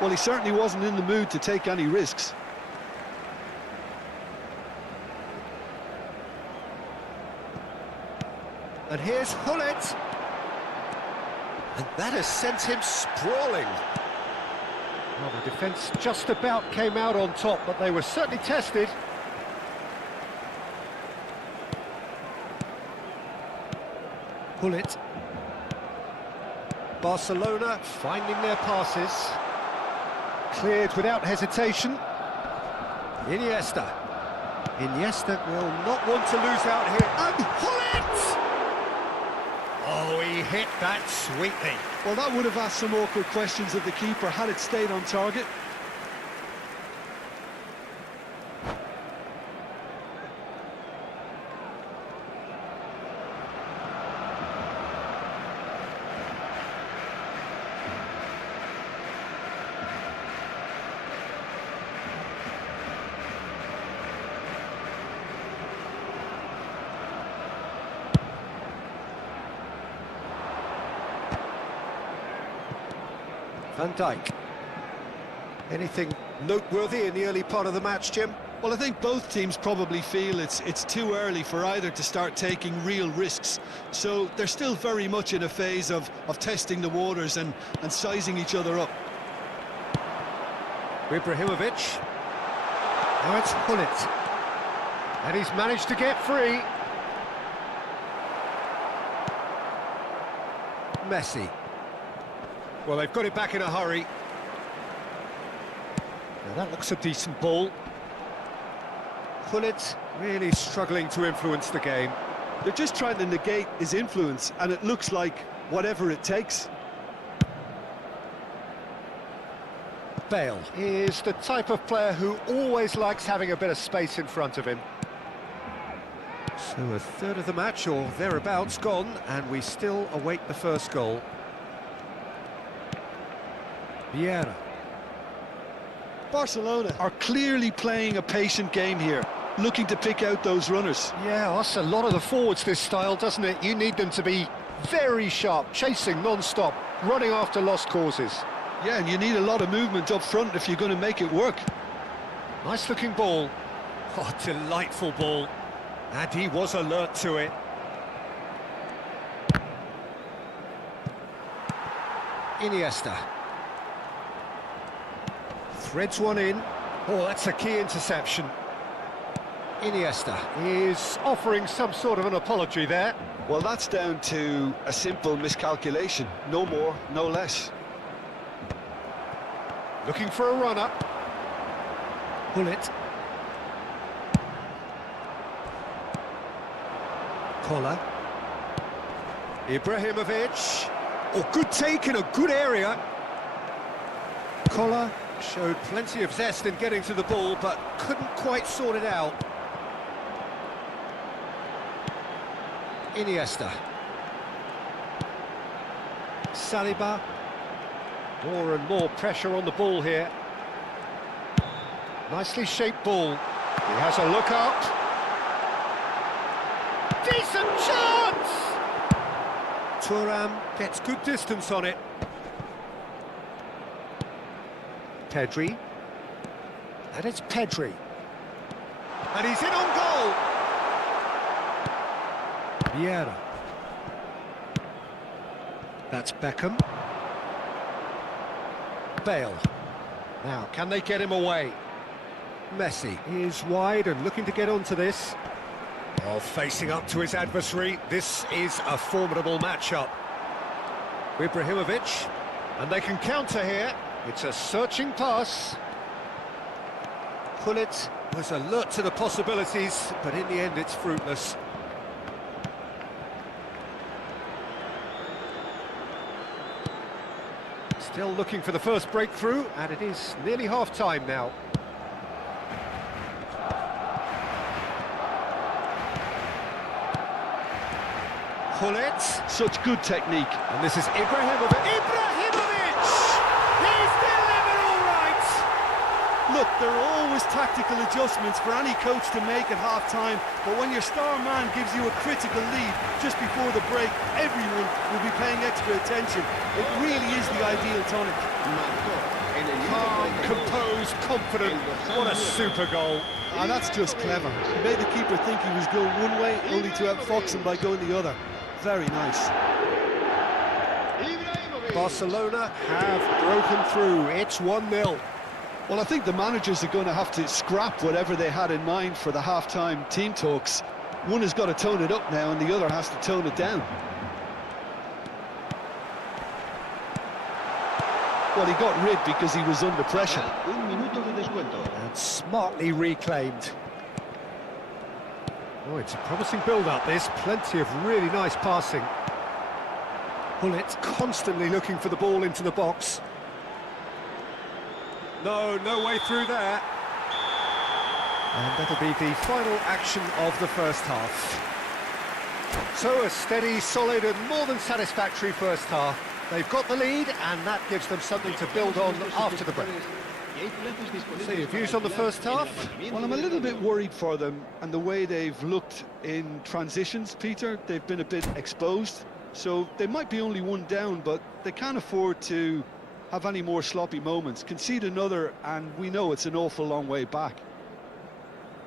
Well, he certainly wasn't in the mood to take any risks. And here's Gullit. And that has sent him sprawling. Well, the defence just about came out on top, but they were certainly tested. Gullit. Barcelona finding their passes. Cleared without hesitation. Iniesta. Iniesta will not want to lose out here. And Gullit! Oh, he hit that sweetly. Well, that would have asked some awkward questions of the keeper had it stayed on target. Van Dijk. Anything noteworthy in the early part of the match, Jim? Well, I think both teams probably feel it's too early for either to start taking real risks. So they're still very much in a phase of testing the waters and sizing each other up. Ibrahimovic. Now it's Gullit. And he's managed to get free. Messi. Well, they've got it back in a hurry. Now that looks a decent ball. Gullit really struggling to influence the game. They're just trying to negate his influence, and it looks like whatever it takes. Bale is the type of player who always likes having a bit of space in front of him. So a third of the match, or thereabouts, gone, and we still await the first goal. Vieira. Barcelona are clearly playing a patient game here, looking to pick out those runners. Yeah, that's a lot of the forwards, this style, doesn't it? You need them to be very sharp, chasing non-stop, running after lost causes. Yeah, and you need a lot of movement up front if you're going to make it work. Nice-looking ball. Oh, delightful ball. And he was alert to it. Iniesta. Threads one in. Oh, that's a key interception. Iniesta is offering some sort of an apology there. Well, that's down to a simple miscalculation. No more, no less. Looking for a runner. Gullit. Koller. Ibrahimovic. Oh, good take in a good area. Koller showed plenty of zest in getting to the ball, but couldn't quite sort it out. Iniesta. Saliba. More and more pressure on the ball here. Nicely shaped ball. He has a look up. Decent chance! Thuram gets good distance on it. Pedri. And it's Pedri. And he's in on goal! Vieira. That's Beckham. Bale. Now, can they get him away? Messi is wide and looking to get onto this. While facing up to his adversary, this is a formidable matchup. Ibrahimovic, and they can counter here. It's a searching pass. Gullit was alert to the possibilities, but in the end it's fruitless. Still looking for the first breakthrough, and it is nearly half-time now. Gullit. Such good technique. And this is Ibrahimovic. Ibrahimovic! He's delivered all right! Look, there are always tactical adjustments for any coach to make at half-time, but when your star man gives you a critical lead just before the break, everyone will be paying extra attention. It really is the ideal tonic. Calm, composed, confident. What a super goal. And that's just clever. He made the keeper think he was going one way, only to outfox him by going the other. Very nice. Barcelona have broken through. It's 1-0. Well, I think the managers are going to have to scrap whatever they had in mind for the half-time team talks. One has got to tone it up now, and the other has to tone it down. Well, he got rid because he was under pressure. And smartly reclaimed. Oh, it's a promising build-up, this. Plenty of really nice passing. Gullit constantly looking for the ball into the box. No way through there. And that'll be the final action of the first half. So a steady, solid and more than satisfactory first half. They've got the lead and that gives them something to build on after the break. So your views on the first half? Well, I'm a little bit worried for them and the way they've looked in transitions, Peter. They've been a bit exposed, so they might be only one down, but they can't afford to have any more sloppy moments. Concede another and we know it's an awful long way back.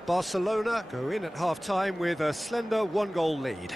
Barcelona go in at half-time with a slender one-goal lead.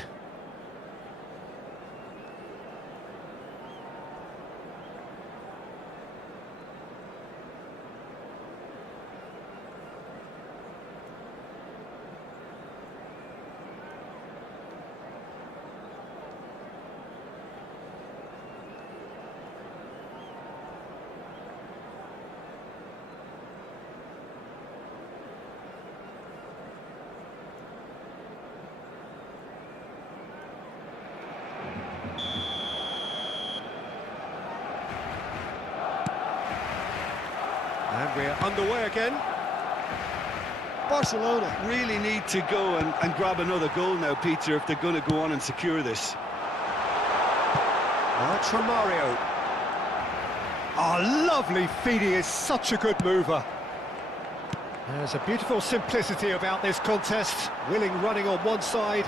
And we're underway again. Barcelona really need to go and grab another goal now, Peter, if they're going to go on and secure this. Tramario. Oh, lovely feed. He is such a good mover. There's a beautiful simplicity about this contest. Willing running on one side,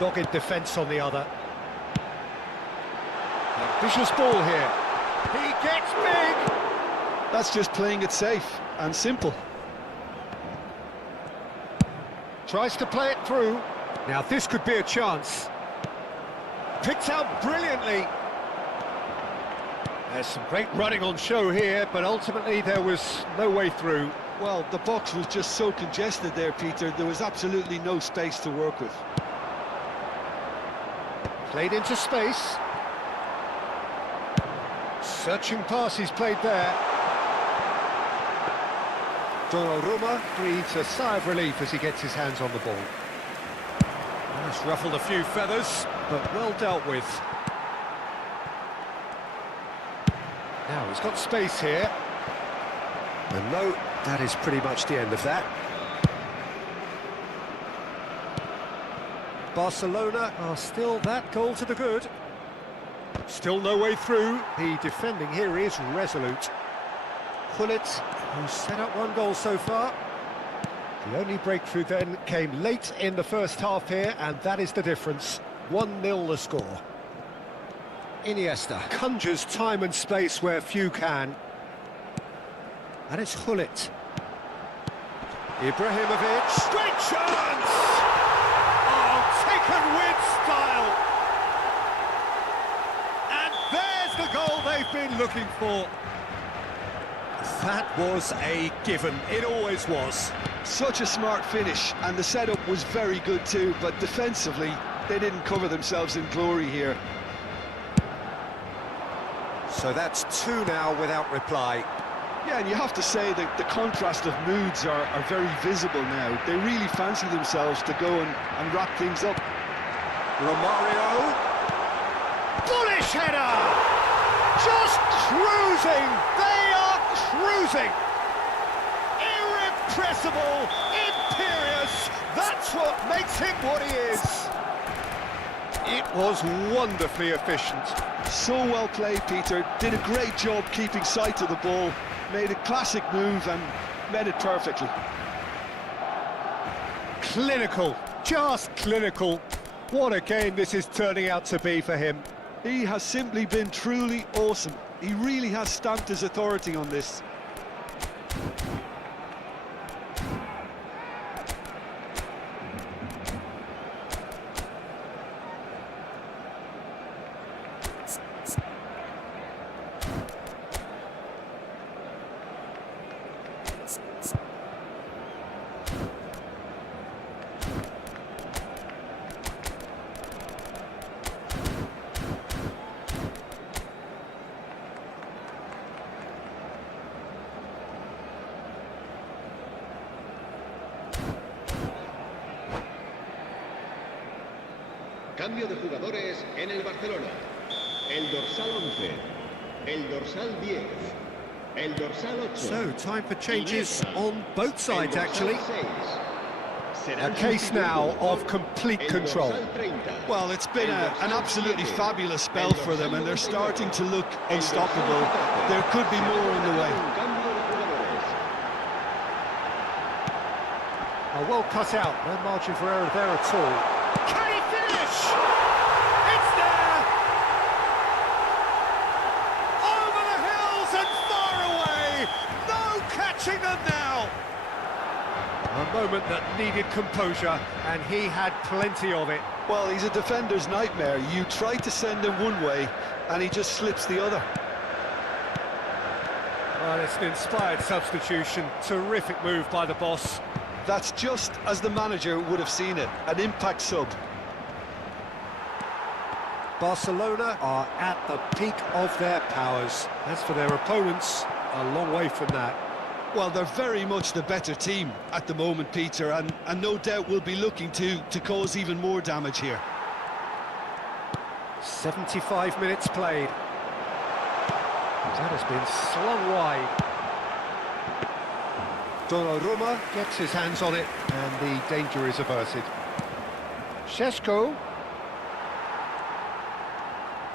dogged defence on the other. Ambitious ball here. He gets big! That's just playing it safe and simple. Tries to play it through. Now this could be a chance. Picked out brilliantly. There's some great running on show here, but ultimately there was no way through. Well, the box was just so congested there, Peter. There was absolutely no space to work with. Played into space. Searching pass he's played there. Donnarumma breathes a sigh of relief as he gets his hands on the ball. That's ruffled a few feathers, but well dealt with. Now he's got space here. And no, that is pretty much the end of that. Barcelona are still that goal to the good. Still no way through. The defending here is resolute. Gullit, who's set up one goal so far. The only breakthrough then came late in the first half here, and that is the difference. 1-0 the score. Iniesta conjures time and space where few can. And it's Hullet. Ibrahimovic. Great chance! Oh, taken with style! And there's the goal they've been looking for. That was a given. It always was. Such a smart finish, and the setup was very good too, but defensively, they didn't cover themselves in glory here. So that's two now without reply. Yeah, and you have to say that the contrast of moods are very visible now. They really fancy themselves to go and wrap things up. Romario. Bullish header! Just cruising! They are cruising! Irrepressible, imperious, that's what makes him what he is. It was wonderfully efficient. So well played, Peter. Did a great job keeping sight of the ball, made a classic move and met it perfectly. Clinical, just clinical. What a game this is turning out to be for him. He has simply been truly awesome. He really has stamped his authority on this. Cambio de jugadores en el Barcelona. El dorsal 11, el dorsal 10, el dorsal 8. So, time for changes on both sides, actually. 6. A case now of complete control. Well, it's been an absolutely fabulous spell for them, and they're starting to look unstoppable. There could be more on the way. Oh, well cut out, no margin for error there at all. Can he finish? It's there! Over the hills and far away! No catching them now! A moment that needed composure, and he had plenty of it. Well, he's a defender's nightmare. You try to send him one way, and he just slips the other. Well, it's an inspired substitution. Terrific move by the boss. That's just as the manager would have seen it, an impact sub. Barcelona are at the peak of their powers. As for their opponents, a long way from that. Well, they're very much the better team at the moment, Peter, and no doubt will be looking to cause even more damage here. 75 minutes played. That has been slung wide. Donnarumma gets his hands on it, and the danger is averted. Šeško.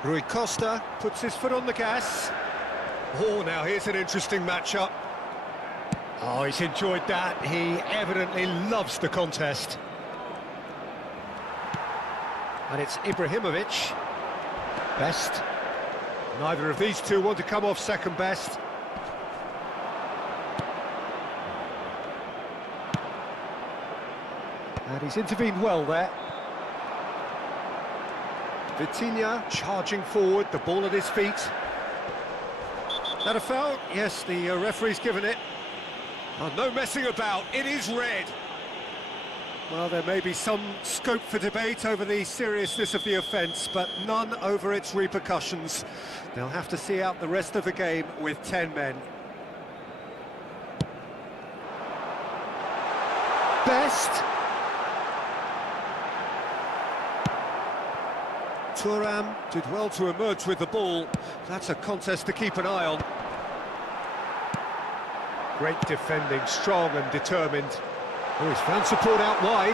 Rui Costa puts his foot on the gas. Oh, now here's an interesting matchup. Oh, he's enjoyed that. He evidently loves the contest. And it's Ibrahimovic. Best. Neither of these two want to come off second best. And he's intervened well there. Vitinha charging forward, the ball at his feet. That a foul? Yes, the referee's given it. Oh, no messing about, it is red. Well, there may be some scope for debate over the seriousness of the offence, but none over its repercussions. They'll have to see out the rest of the game with 10 men. Best. Thuram did well to emerge with the ball. That's a contest to keep an eye on. Great defending, strong and determined. Oh, he's found support out wide.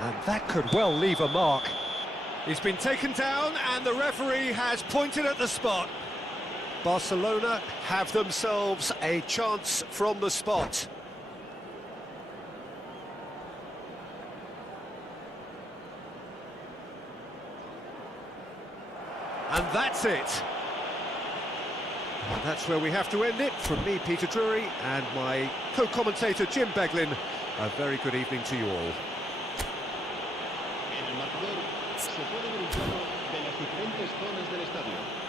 And that could well leave a mark. He's been taken down and the referee has pointed at the spot. Barcelona have themselves a chance from the spot. And that's it. And that's where we have to end it. From me, Peter Drury, and my co-commentator, Jim Beglin, a very good evening to you all. En el marcador se puede ver un plano de las diferentes zonas del estadio.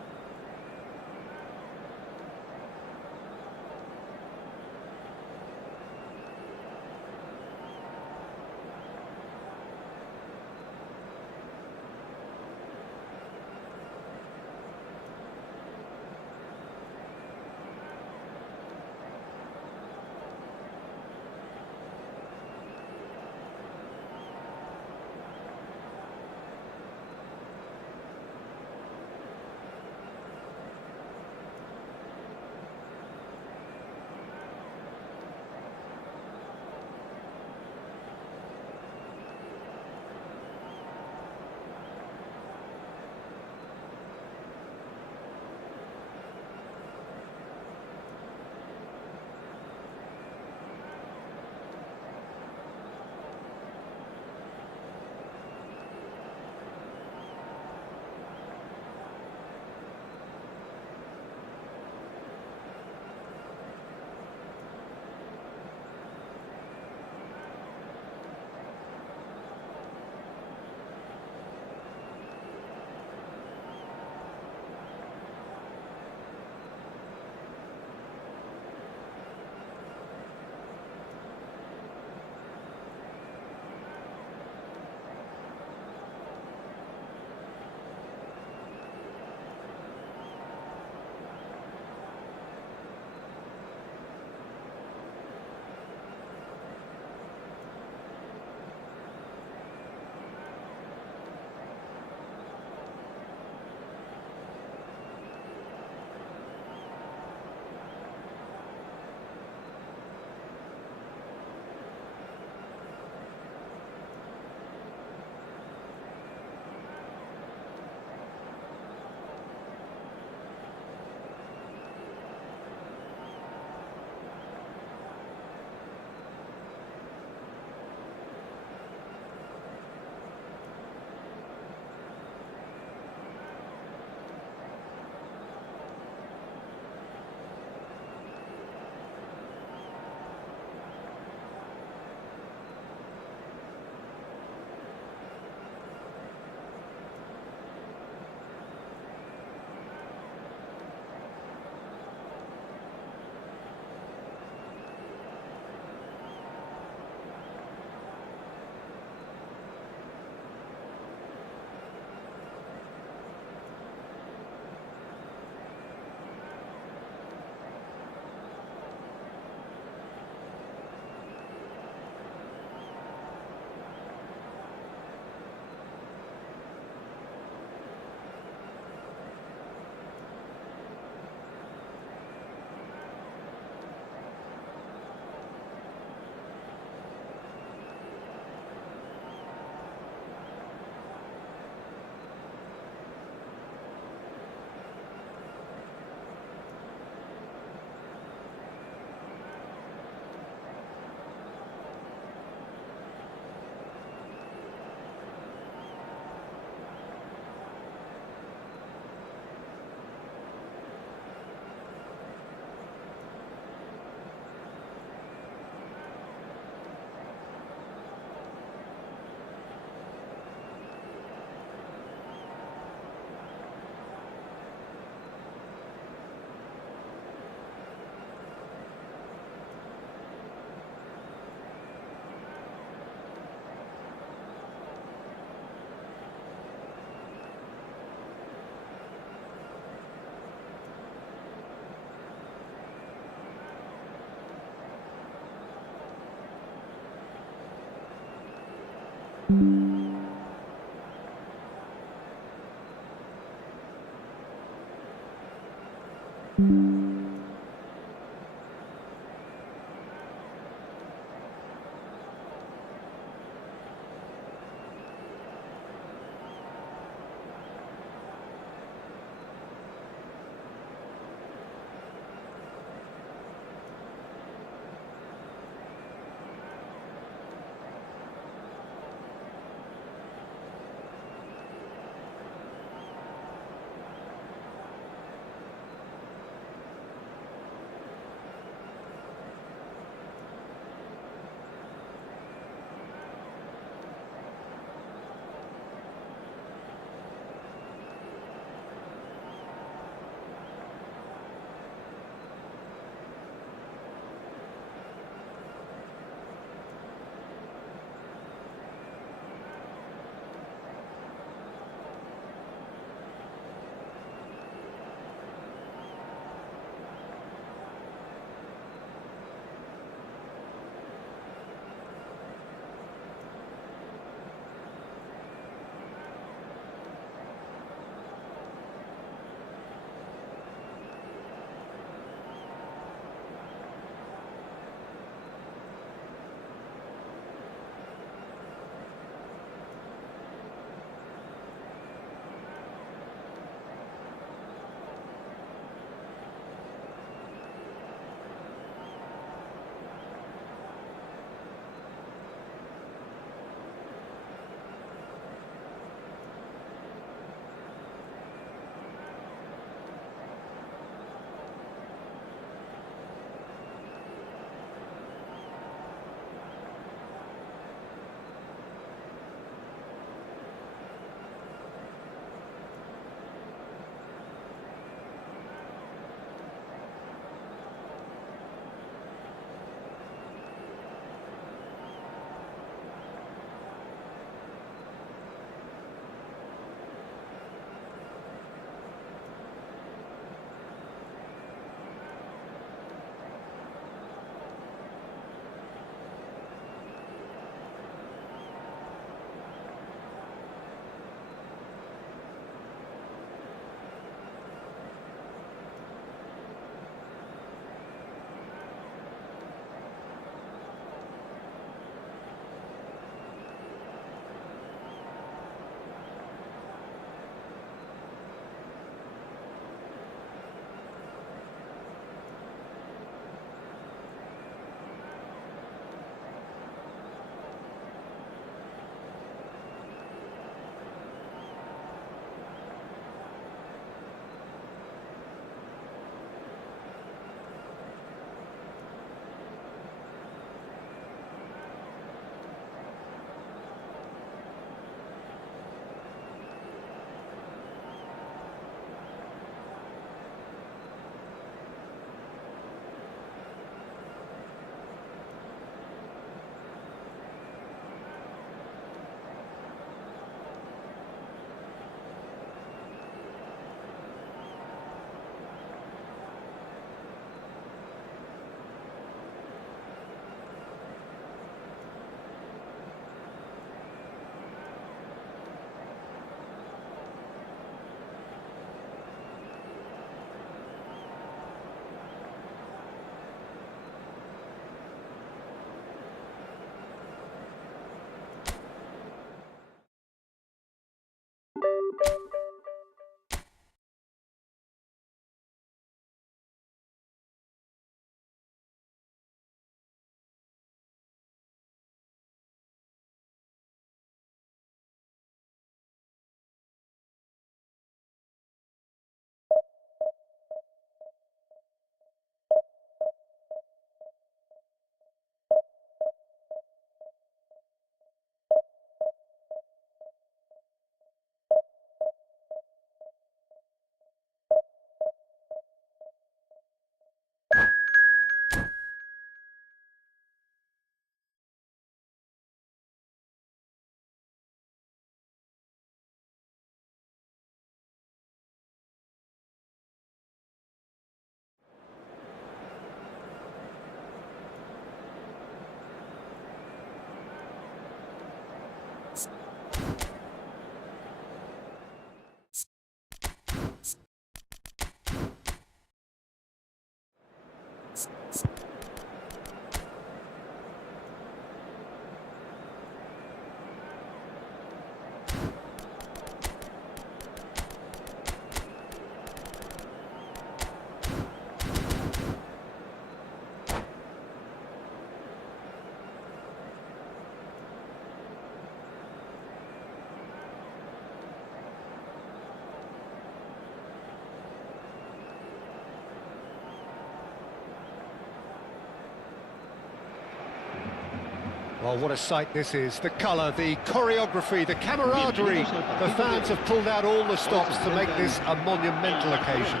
Oh, what a sight this is. The colour, the choreography, the camaraderie. The fans have pulled out all the stops to make this a monumental occasion.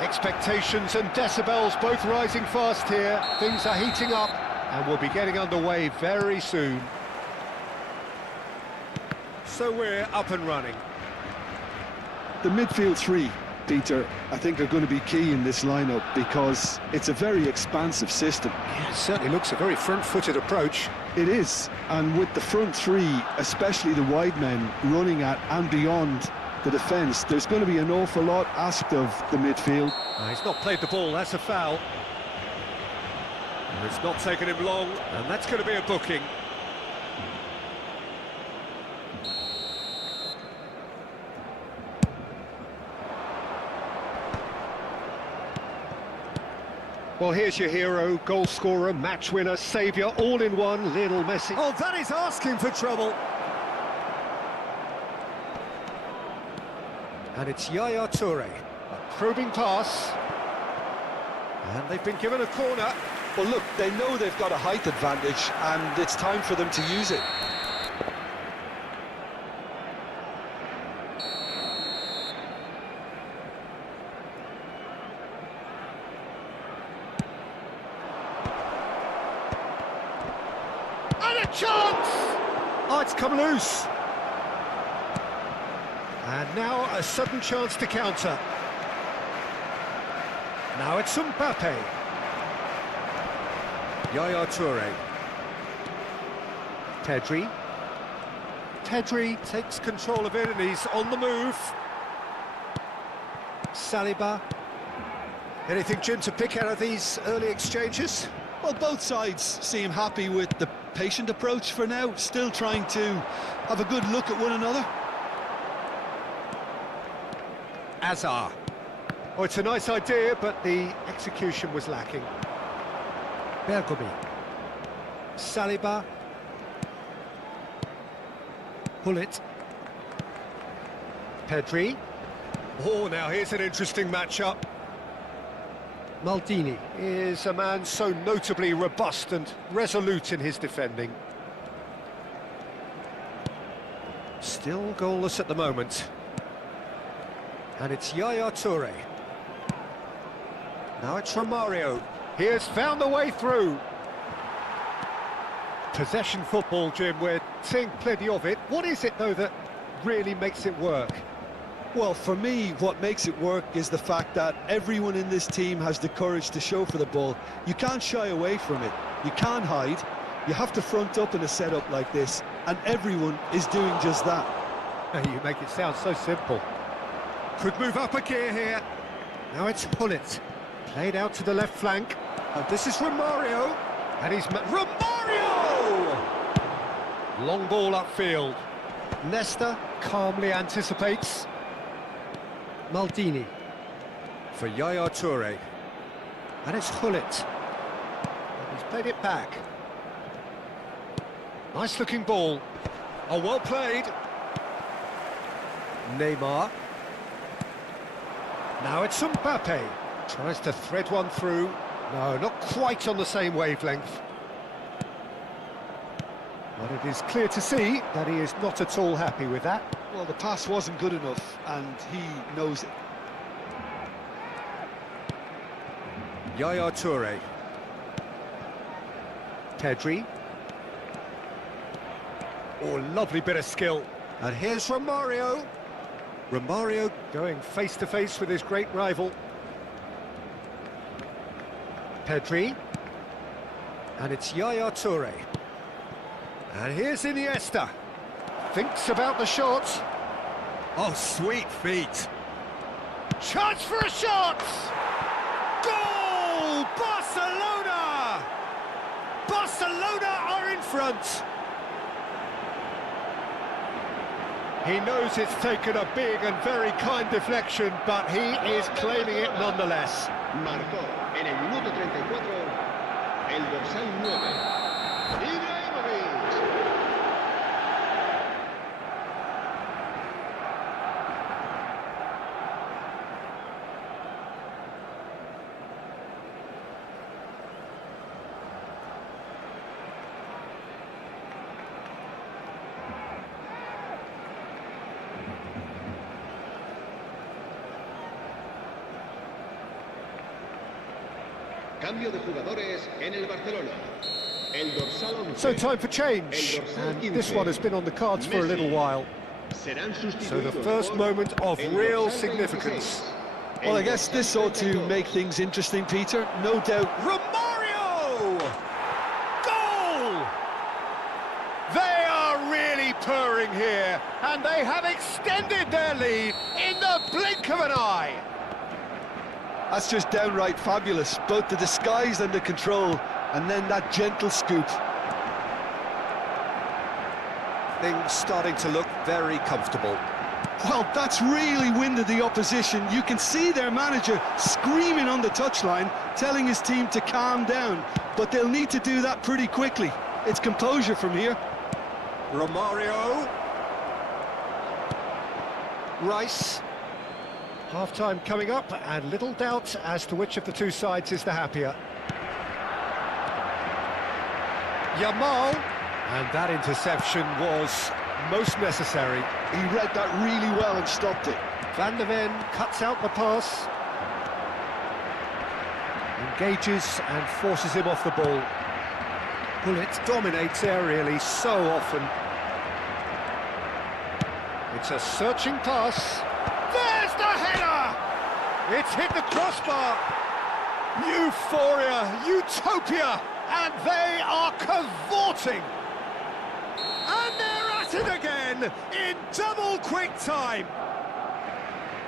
Expectations and decibels both rising fast here. Things are heating up and we'll be getting underway very soon. So we're up and running. The midfield three, Peter, I think are going to be key in this lineup because it's a very expansive system. Yeah, it certainly looks a very front-footed approach. It is, and with the front three, especially the wide men running at and beyond the defence, there's going to be an awful lot asked of the midfield. He's not played the ball, that's a foul. And it's not taken him long, and that's going to be a booking. Well, here's your hero, goal scorer, match winner, saviour, all in one, Lionel Messi. Oh, that is asking for trouble. And it's Yaya Toure, a probing pass. And they've been given a corner. Well, look, they know they've got a height advantage, and it's time for them to use it. And a chance! Oh, it's come loose. And now a sudden chance to counter. Now it's Mbappe. Yaya Toure. Pedri takes control of it and he's on the move. Saliba. Anything, Jim, to pick out of these early exchanges? Well, both sides seem happy with the patient approach for now, still trying to have a good look at one another. Azar. Oh, it's a nice idea, but the execution was lacking. Bergomi. Saliba. Hullet. Pedri. Oh, now here's an interesting matchup. Maldini is a man so notably robust and resolute in his defending. Still goalless at the moment. And it's Yaya Toure. Now it's Romario. He has found the way through. Possession football, Jim, we're seeing plenty of it. What is it, though, that really makes it work? Well, for me, what makes it work is the fact that everyone in this team has the courage to show for the ball. You can't shy away from it. You can't hide. You have to front up in a setup like this, and everyone is doing just that. You make it sound so simple. Could move up a gear here. Now it's Hullet. Played out to the left flank. And this is Romario. And he's... Romario! Long ball upfield. Nesta calmly anticipates. Maldini. For Yaya Toure. And it's Hullet. He's played it back. Nice looking ball. Oh, well played. Neymar. Now it's Mbappe. Tries to thread one through. No, not quite on the same wavelength. But it is clear to see that he is not at all happy with that. Well, the pass wasn't good enough, and he knows it. Yaya Toure. Pedri. Oh, lovely bit of skill. And here's Romario. Romario going face-to-face with his great rival. Pedri. And it's Yaya Toure. And here's Iniesta. Thinks about the shot. Oh, sweet feet. Chance for a shot! Goal! Barcelona! Barcelona are in front. He knows it's taken a big and very kind deflection, but he is claiming it nonetheless. Marcó en el minuto 34 el dorsal 9. Ibrahimovic. Cambio de jugadores en el Barcelona. El dorsal 11. So time for change, and this one has been on the cards for a little while. So the first moment of real significance. Well, I guess this ought to make things interesting, Peter. No doubt. Romario! Goal! They are really purring here, and they have extended their lead in the blink of an eye. That's just downright fabulous. Both the disguise and the control, and then that gentle scoop. Things starting to look very comfortable. Well, that's really winded the opposition. You can see their manager screaming on the touchline, telling his team to calm down. But they'll need to do that pretty quickly. It's composure from here. Romario. Rice. Half-time coming up, and little doubt as to which of the two sides is the happier. Yamal. And that interception was most necessary. He read that really well and stopped it. Van der Ven cuts out the pass. Engages and forces him off the ball. Bullet dominates aerially so often. It's a searching pass. There's the header! It's hit the crossbar. Euphoria, utopia, and they are cavorting. And they're at it again in double quick time.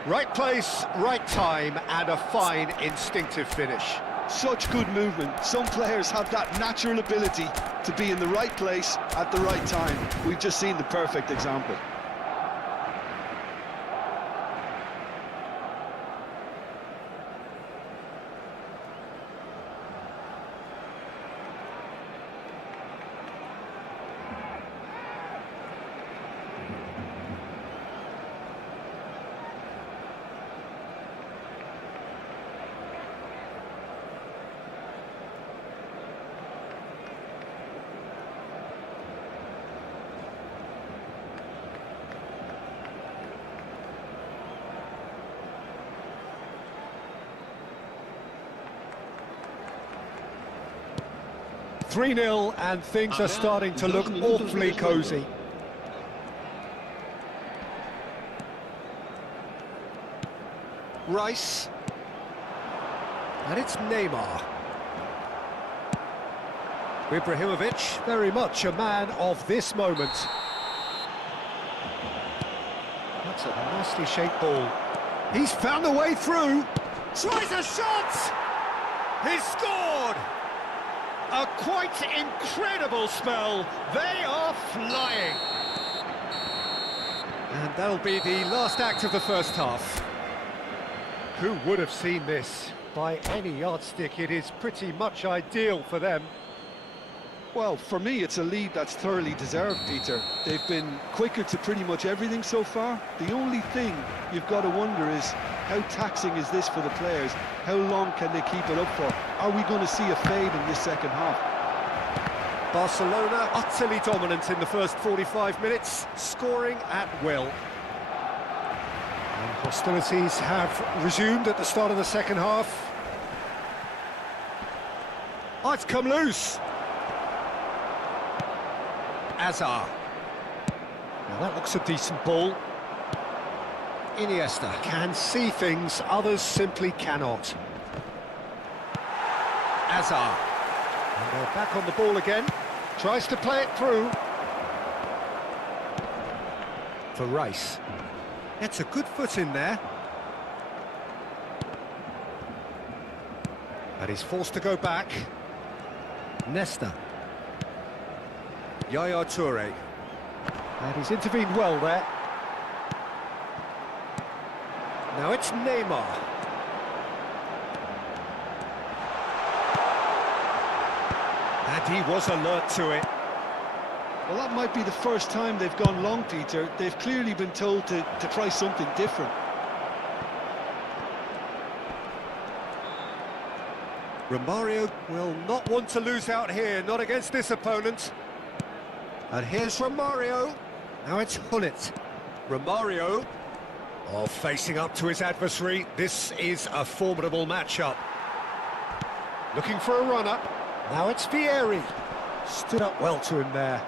Right place, right time, and a fine instinctive finish. Such good movement. Some players have that natural ability to be in the right place at the right time. We've just seen the perfect example. (3-0) and things are starting to look awfully cosy. Rice. And it's Neymar. Ibrahimovic, very much a man of this moment. That's a nicely shaped ball. He's found a way through. Tries a shot! He's scored! A quite incredible spell. They are flying. And that'll be the last act of the first half. Who would have seen this? By any yardstick, it is pretty much ideal for them. Well, for me, it's a lead that's thoroughly deserved, Peter. They've been quicker to pretty much everything so far. The only thing you've got to wonder is, how taxing is this for the players? How long can they keep it up for? Are we going to see a fade in this second half? Barcelona utterly dominant in the first 45 minutes, scoring at will. And hostilities have resumed at the start of the second half. Oh, it's come loose. Azar. Now that looks a decent ball. Iniesta can see things others simply cannot. Azar. And they're back on the ball again. Tries to play it through. For Rice. It's a good foot in there. And he's forced to go back. Nesta. Yaya Toure. And he's intervened well there. Now it's Neymar. And he was alert to it. Well, that might be the first time they've gone long, Peter. They've clearly been told to try something different. Romario will not want to lose out here, not against this opponent. And here's Romario. Now it's Hullet. Romario, facing up to his adversary. This is a formidable matchup. Looking for a run-up. Now it's Vieri. Stood up well to him there.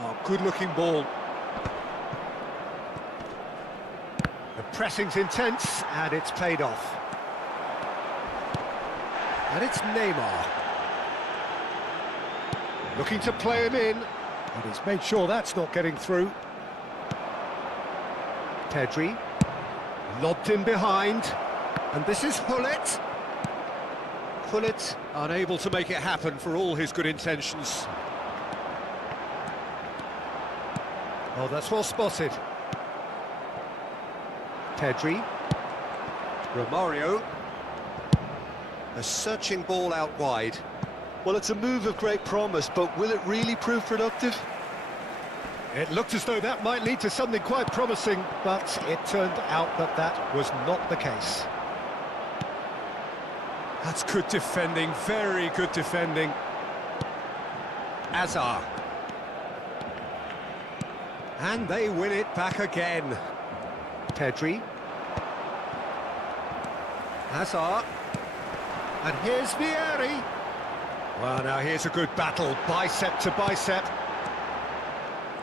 Oh, good-looking ball. The pressing's intense, and it's paid off. And it's Neymar. Looking to play him in. And he's made sure that's not getting through. Pedri. Lobbed in behind. And this is Hullet. Hullet unable to make it happen for all his good intentions. Oh, that's well spotted. Pedri. Romario. A searching ball out wide. Well, it's a move of great promise, but will it really prove productive? It looked as though that might lead to something quite promising, but it turned out that that was not the case. That's good defending, very good defending. Azar. And they win it back again. Pedri. Azar. And here's Vieri. Well, now here's a good battle, bicep to bicep.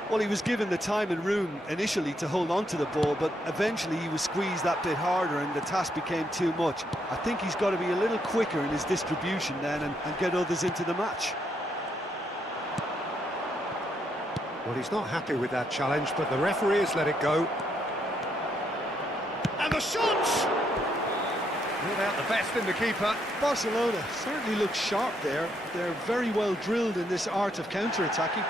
Well, he was given the time and room initially to hold on to the ball, but eventually he was squeezed that bit harder and the task became too much. I think he's got to be a little quicker in his distribution then and get others into the match. Well, he's not happy with that challenge, but the referee has let it go. And the shot! Ruled out the best in the keeper. Barcelona certainly look sharp there. They're very well drilled in this art of counter-attacking.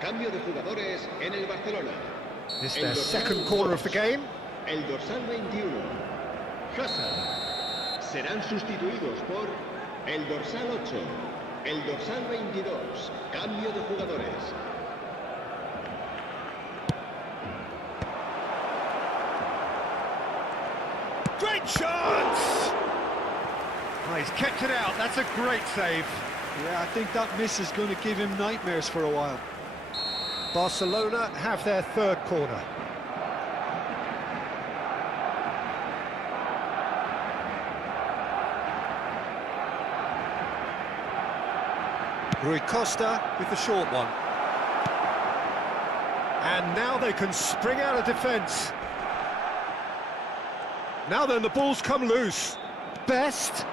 Cambio de jugadores en el Barcelona. This is their second corner of the game. El dorsal 21, Hazard. Serán sustituidos por el dorsal 8, el dorsal 22. Cambio de jugadores. Great chance! Oh, he's kept it out, that's a great save. Yeah, I think that miss is going to give him nightmares for a while. Barcelona have their third corner. Rui Costa with the short one. And now they can spring out of defence. Now then, the ball's come loose. Best.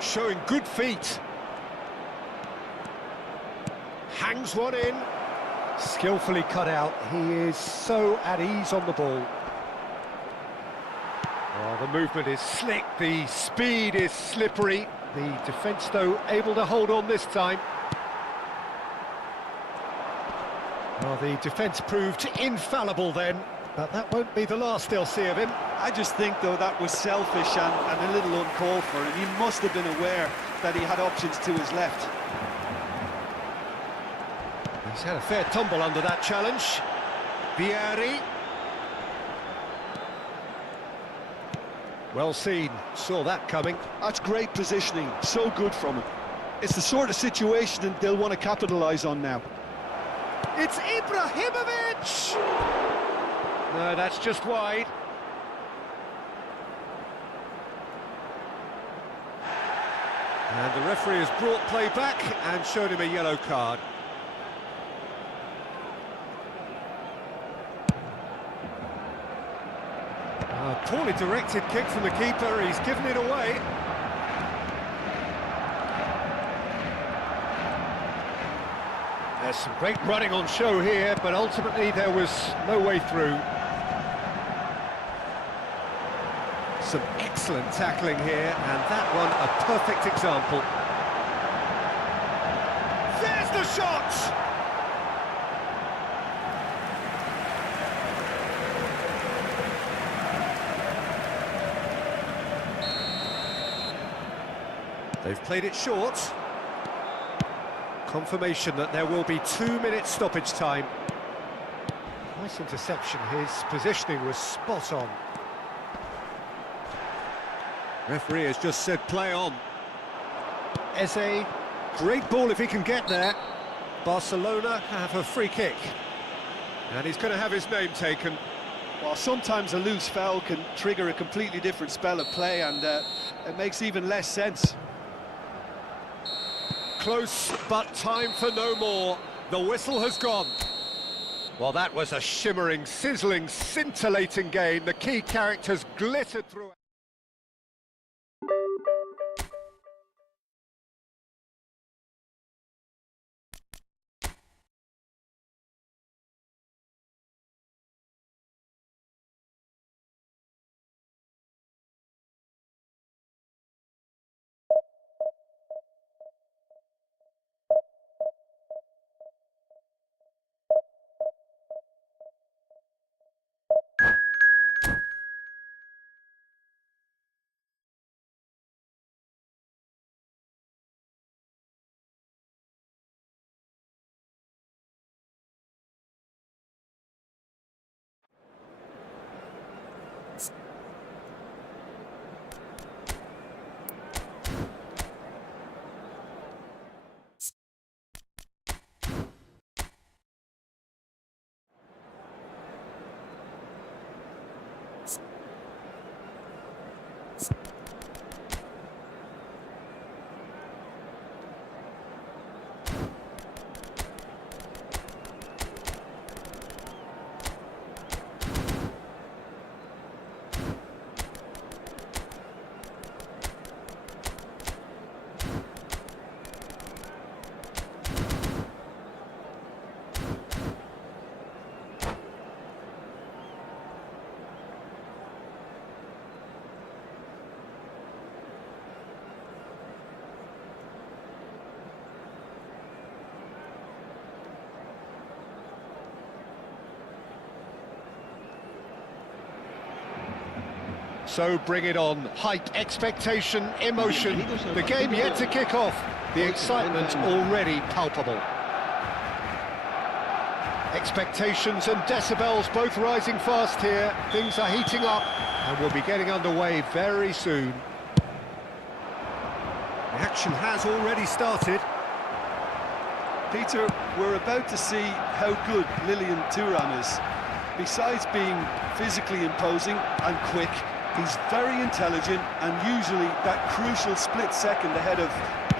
Showing good feet. Hangs one in. Skillfully cut out. He is so at ease on the ball. Oh, the movement is slick. The speed is slippery. The defence, though, able to hold on this time. Well, the defence proved infallible then, but that won't be the last they'll see of him. I just think, though, that was selfish and a little uncalled for, and he must have been aware that he had options to his left. He's had a fair tumble under that challenge. Vieri. Well seen, saw that coming. That's great positioning, so good from him. It's the sort of situation that they'll want to capitalise on now. It's Ibrahimovic! No, that's just wide. And the referee has brought play back and showed him a yellow card. A poorly directed kick from the keeper, he's given it away. There's some great running on show here, but ultimately there was no way through. Some excellent tackling here, and that one a perfect example. There's the shot! They've played it short. Confirmation that there will be 2 minutes stoppage time. Nice interception, his positioning was spot on. Referee has just said play on. Eze, great ball if he can get there. Barcelona have a free kick. And he's going to have his name taken. Well, sometimes a loose foul can trigger a completely different spell of play, and it makes even less sense. Close, but time for no more. The whistle has gone. Well, that was a shimmering, sizzling, scintillating game. The key characters glittered through. So bring it on. Hype, expectation, emotion. The game yet to kick off. The excitement already palpable. Expectations and decibels both rising fast here. Things are heating up and we'll be getting underway very soon. The action has already started. Peter, we're about to see how good Lilian Thuram is. Besides being physically imposing and quick, he's very intelligent and usually that crucial split second ahead of...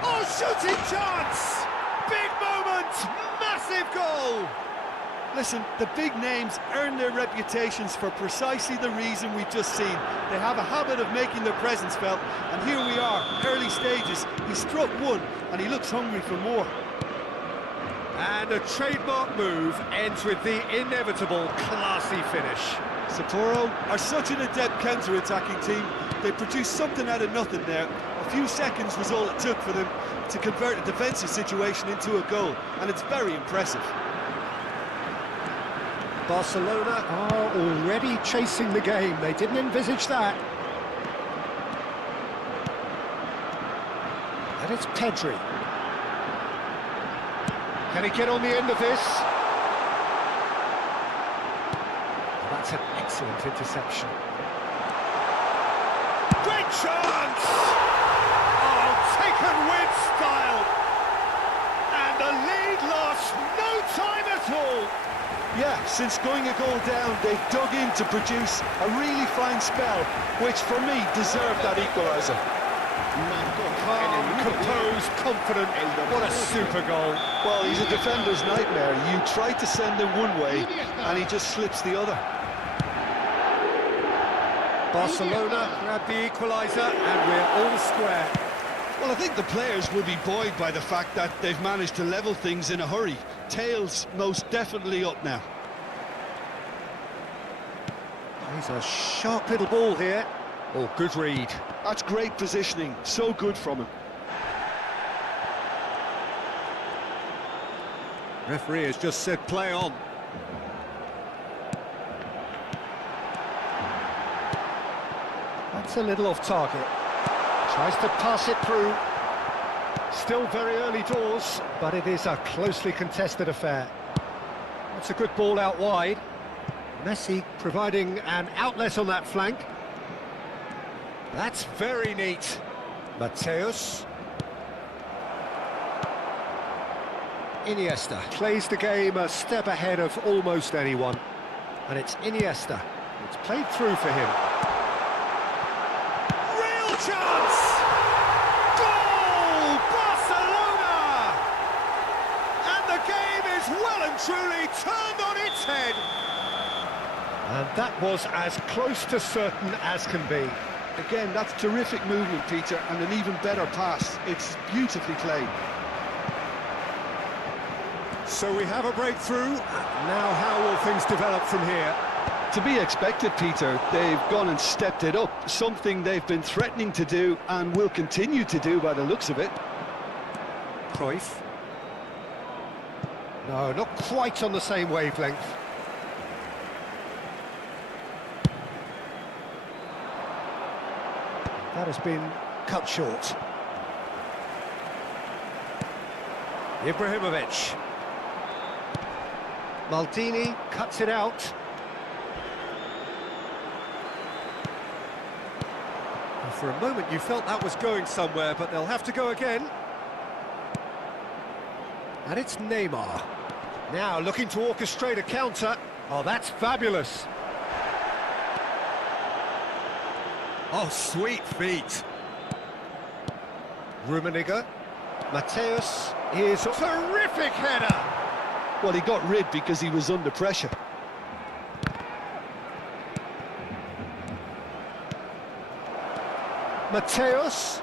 Oh, shooting chance! Big moment! Massive goal! Listen, the big names earn their reputations for precisely the reason we've just seen. They have a habit of making their presence felt, and here we are, early stages. He struck one, and he looks hungry for more. And a trademark move ends with the inevitable classy finish. Sapporo are such an adept counter-attacking team. They produced something out of nothing there. A few seconds was all it took for them to convert a defensive situation into a goal, and it's very impressive. Barcelona are already chasing the game. They didn't envisage that. And it's Pedri. Can he get on the end of this? That's an excellent interception. Great chance! Oh, taken with style! And the lead lost no time at all! Yeah, since going a goal down, they've dug in to produce a really fine spell, which for me deserved that equaliser. Calm, composed, confident. What a super goal. Well, he's a defender's nightmare. You try to send him one way, and he just slips the other. Barcelona grab the equaliser, and we're all square. Well, I think the players will be buoyed by the fact that they've managed to level things in a hurry. Tails most definitely up now. He's a sharp little ball here. Oh, good read. That's great positioning, so good from him. Referee has just said play on. That's a little off target. Tries to pass it through. Still very early doors, but it is a closely contested affair. That's a good ball out wide. Messi providing an outlet on that flank. That's very neat. Mateus. Iniesta plays the game a step ahead of almost anyone. And it's Iniesta. It's played through for him. Real chance! Goal! Barcelona! And the game is well and truly turned on its head. And that was as close to certain as can be. Again, that's terrific movement, Peter, and an even better pass. It's beautifully played. So we have a breakthrough. Now how will things develop from here? To be expected, Peter. They've gone and stepped it up, something they've been threatening to do and will continue to do by the looks of it. Cruyff. No, not quite on the same wavelength. That has been cut short. Ibrahimovic. Maldini cuts it out. And for a moment you felt that was going somewhere, but they'll have to go again. And it's Neymar. Now looking to orchestrate a counter. Oh, that's fabulous. Oh, sweet feet. Rummenigge. Mateus is a terrific header. Well, he got rid because he was under pressure. Mateus.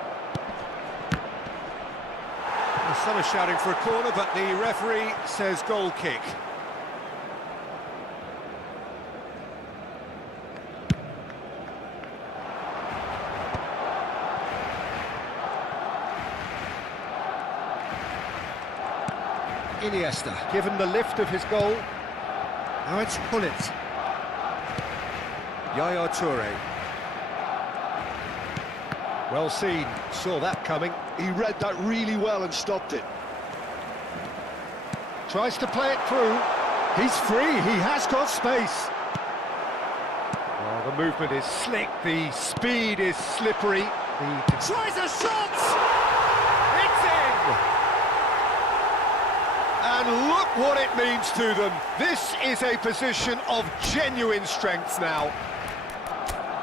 Some are shouting for a corner, but the referee says goal kick. Iniesta, given the lift of his goal. Now it's Hullet. Yaya Toure. Well seen, saw that coming. He read that really well and stopped it. Tries to play it through. He's free, he has got space. Oh, the movement is slick, the speed is slippery. He tries a shot! It's in! And look what it means to them. This is a position of genuine strength now.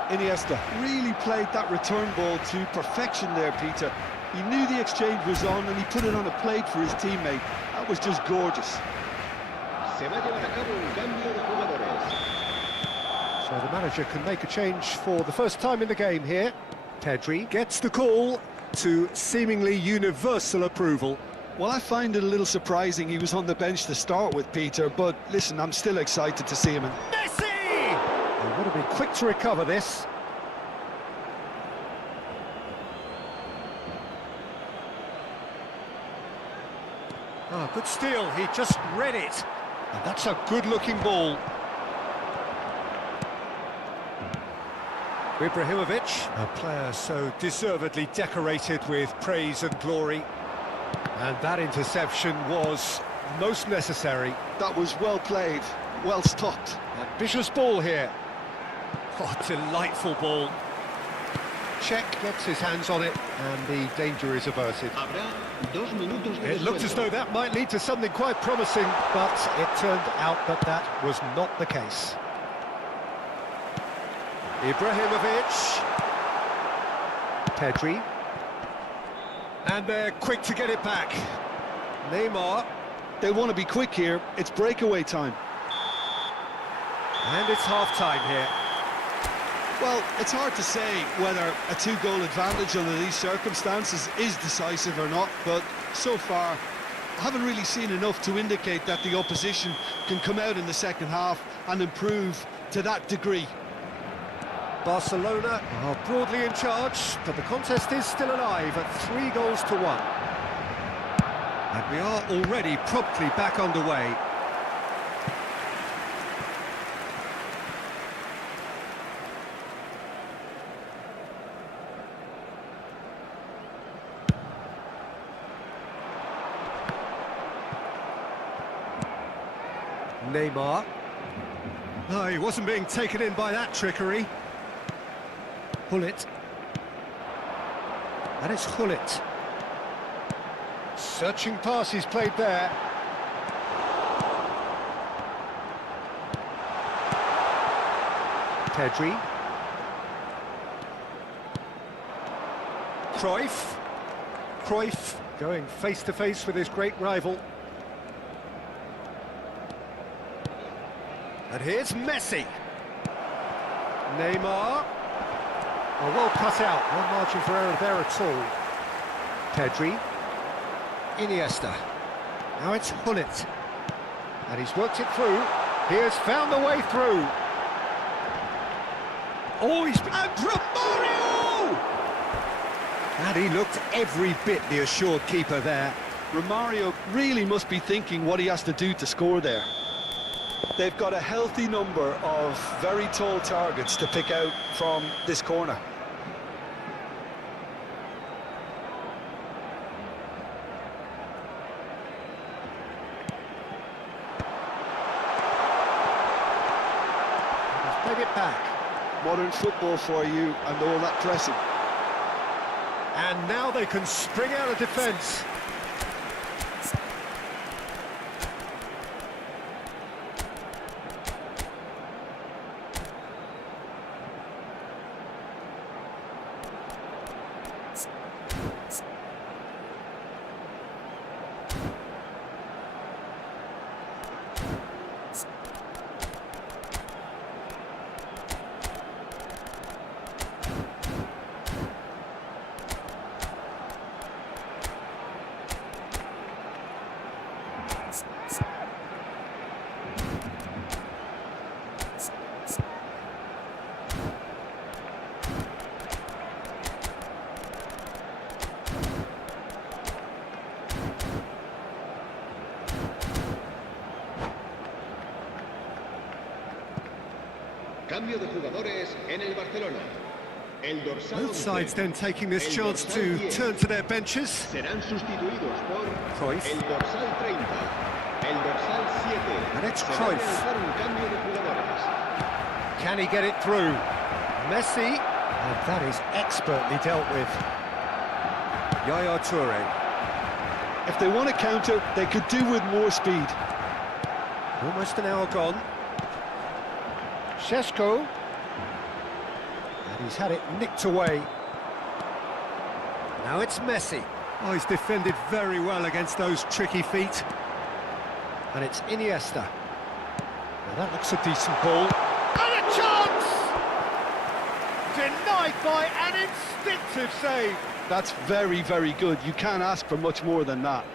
Iniesta really played that return ball to perfection there, Peter. He knew the exchange was on and he put it on a plate for his teammate. That was just gorgeous. Se va a llevar a cabo un cambio de jugadores. So the manager can make a change for the first time in the game here. Pedri gets the call to seemingly universal approval. Well, I find it a little surprising he was on the bench to start with, Peter, but listen, I'm still excited to see him in. Messi! They would have been quick to recover this. Ah, good steal, he just read it. And that's a good-looking ball. Ibrahimovic, a player so deservedly decorated with praise and glory. And that interception was most necessary. That was well played, well stopped. Ambitious ball here. Oh, delightful ball. Czech gets his hands on it, and the danger is averted. Habrá 2 minutos de It looked as though that might lead to something quite promising, but it turned out that that was not the case. Ibrahimovic. Pedri. And they're quick to get it back. Neymar. They want to be quick here, it's breakaway time. And it's half-time here. Well, it's hard to say whether a 2-goal advantage under these circumstances is decisive or not, but so far, haven't really seen enough to indicate that the opposition can come out in the second half and improve to that degree. Barcelona are broadly in charge, but the contest is still alive at 3-1. And we are already promptly back underway. Neymar. No, he wasn't being taken in by that trickery. Hullet. And it's Hullet. Searching pass he's played there. Pedri. Cruyff going face-to-face with his great rival. And here's Messi. Neymar. Oh, well cut out. No margin for error there at all. Pedri. Iniesta. Now it's Hullet. And he's worked it through. He has found the way through. Oh, he's... And Romario! And he looked every bit the assured keeper there. Romario really must be thinking what he has to do to score there. They've got a healthy number of very tall targets to pick out from this corner. He's played it back. Modern football for you and all that pressing. And now they can spring out of defence. Cambio de jugadores en el Barcelona. El dorsal Both sides then taking this chance to turn to their benches. serán sustituidos por Cruyff. el dorsal 30, el dorsal 7. And it's Se va a Cruyff. realizar un cambio de jugadores. Can he get it through? Messi. And that is expertly dealt with. Yaya Toure. If they want to counter, they could do with more speed. Almost an hour gone. Šeško. And he's had it nicked away. Now it's Messi. Oh, he's defended very well against those tricky feet. And it's Iniesta. Now that looks a decent ball. And a chance! Denied by an instinctive save. That's very, very good. You can't ask for much more than that.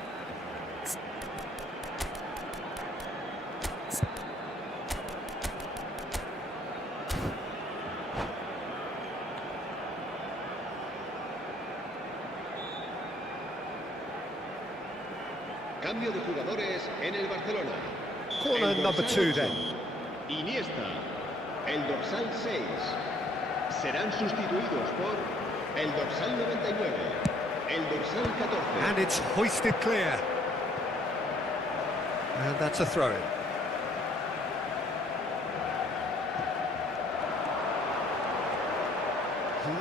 Cambio de jugadores en el Barcelona. Corner El number dorsal 2 then. 8, Iniesta. El dorsal 6. Serán sustituidos por el dorsal 99. El dorsal 14. And it's hoisted clear. And that's a throw-in.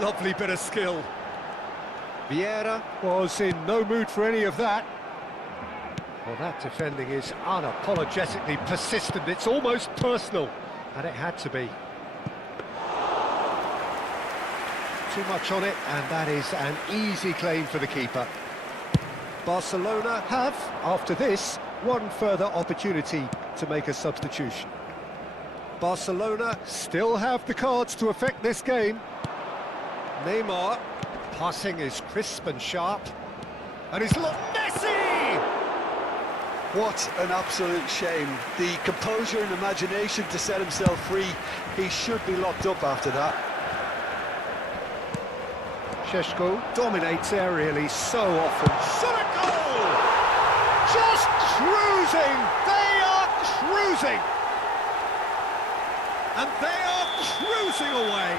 Lovely bit of skill. Vieira was in no mood for any of that. Well, that defending is unapologetically persistent. It's almost personal, and it had to be. Too much on it, and that is an easy claim for the keeper. Barcelona have, after this, one further opportunity to make a substitution. Barcelona still have the cards to affect this game. Neymar, passing is crisp and sharp. And he's looked Messi! What an absolute shame. The composure and imagination to set himself free. He should be locked up after that. Sheshko dominates aerially so often. Shot a goal! Just cruising! They are cruising! And they are cruising away!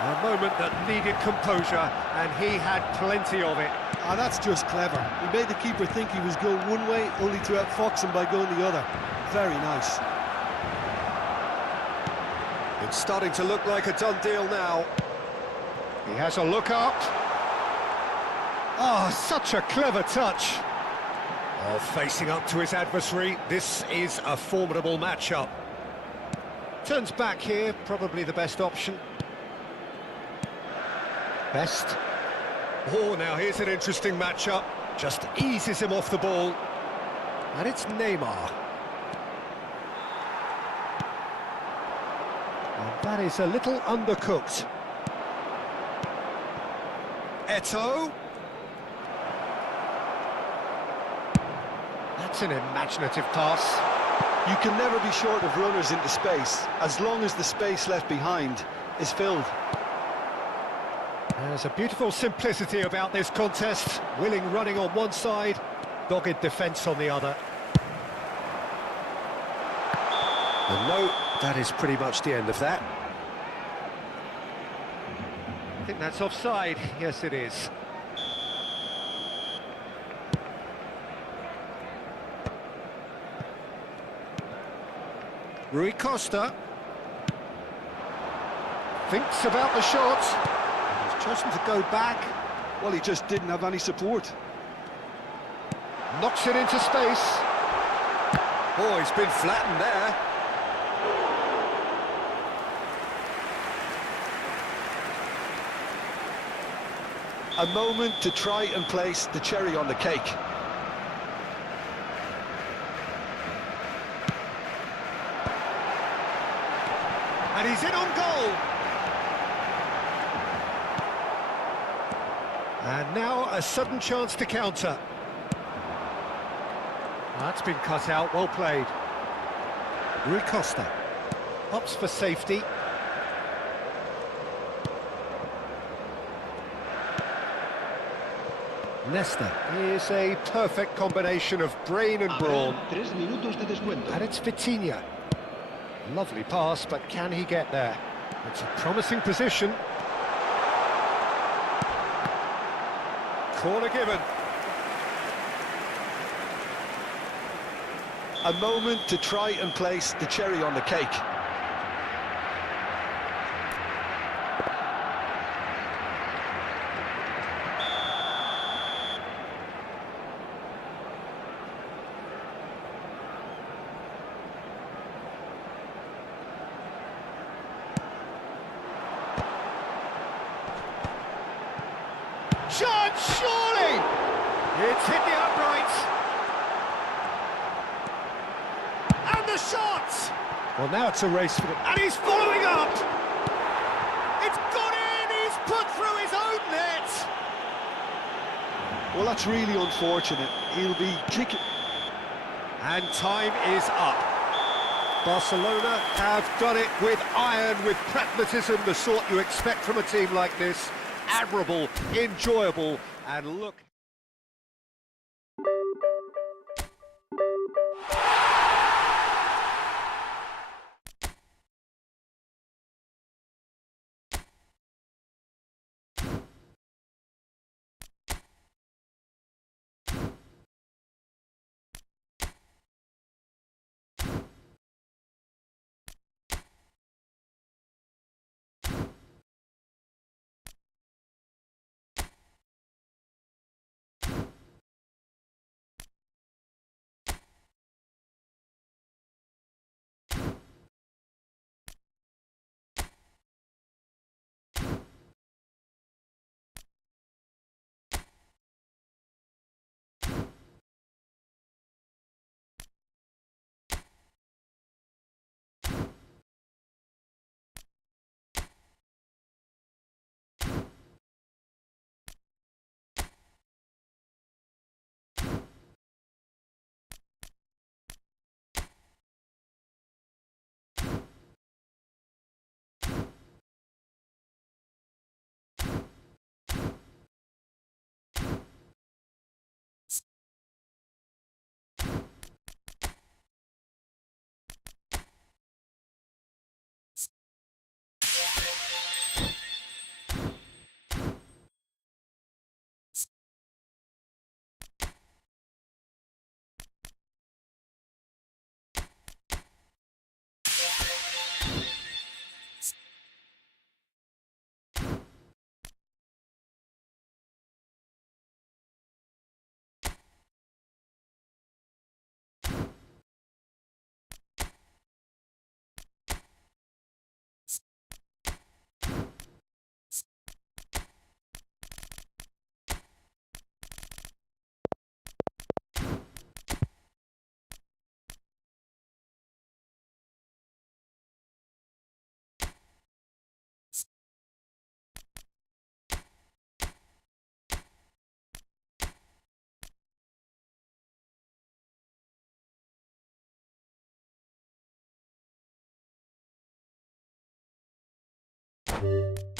A moment that needed composure, and he had plenty of it. Ah, that's just clever. He made the keeper think he was going one way, only to outfox him by going the other. Very nice. It's starting to look like a done deal now. He has a look up. Oh, such a clever touch. Oh, facing up to his adversary, this is a formidable matchup. Turns back here, probably the best option. Best. Oh, now here's an interesting matchup. Just eases him off the ball. And it's Neymar. And that is a little undercooked. Eto'o. That's an imaginative pass. You can never be short of runners into space, as long as the space left behind is filled. There's a beautiful simplicity about this contest. Willing running on one side, dogged defence on the other. And no, that is pretty much the end of that. I think that's offside. Yes, it is. Rui Costa thinks about the shot. He's chosen to go back. Well, he just didn't have any support. Knocks it into space. Oh, he's been flattened there. A moment to try and place the cherry on the cake. And he's in on goal. And now a sudden chance to counter. That's been cut out, well played. Rui Costa opts for safety. Nesta is a perfect combination of brain and brawn. 3 minutos de descuento. And it's Vitinha. Lovely pass, but can he get there? It's a promising position. Corner given. A moment to try and place the cherry on the cake. Shot, surely! It's hit the uprights. And the shot! Well, now it's a race for the... And he's following up! It's gone in! He's put through his own net! Well, that's really unfortunate. He'll be kicking... And time is up. Barcelona have done it with iron, with pragmatism, the sort you expect from a team like this. Admirable, enjoyable, and look... it.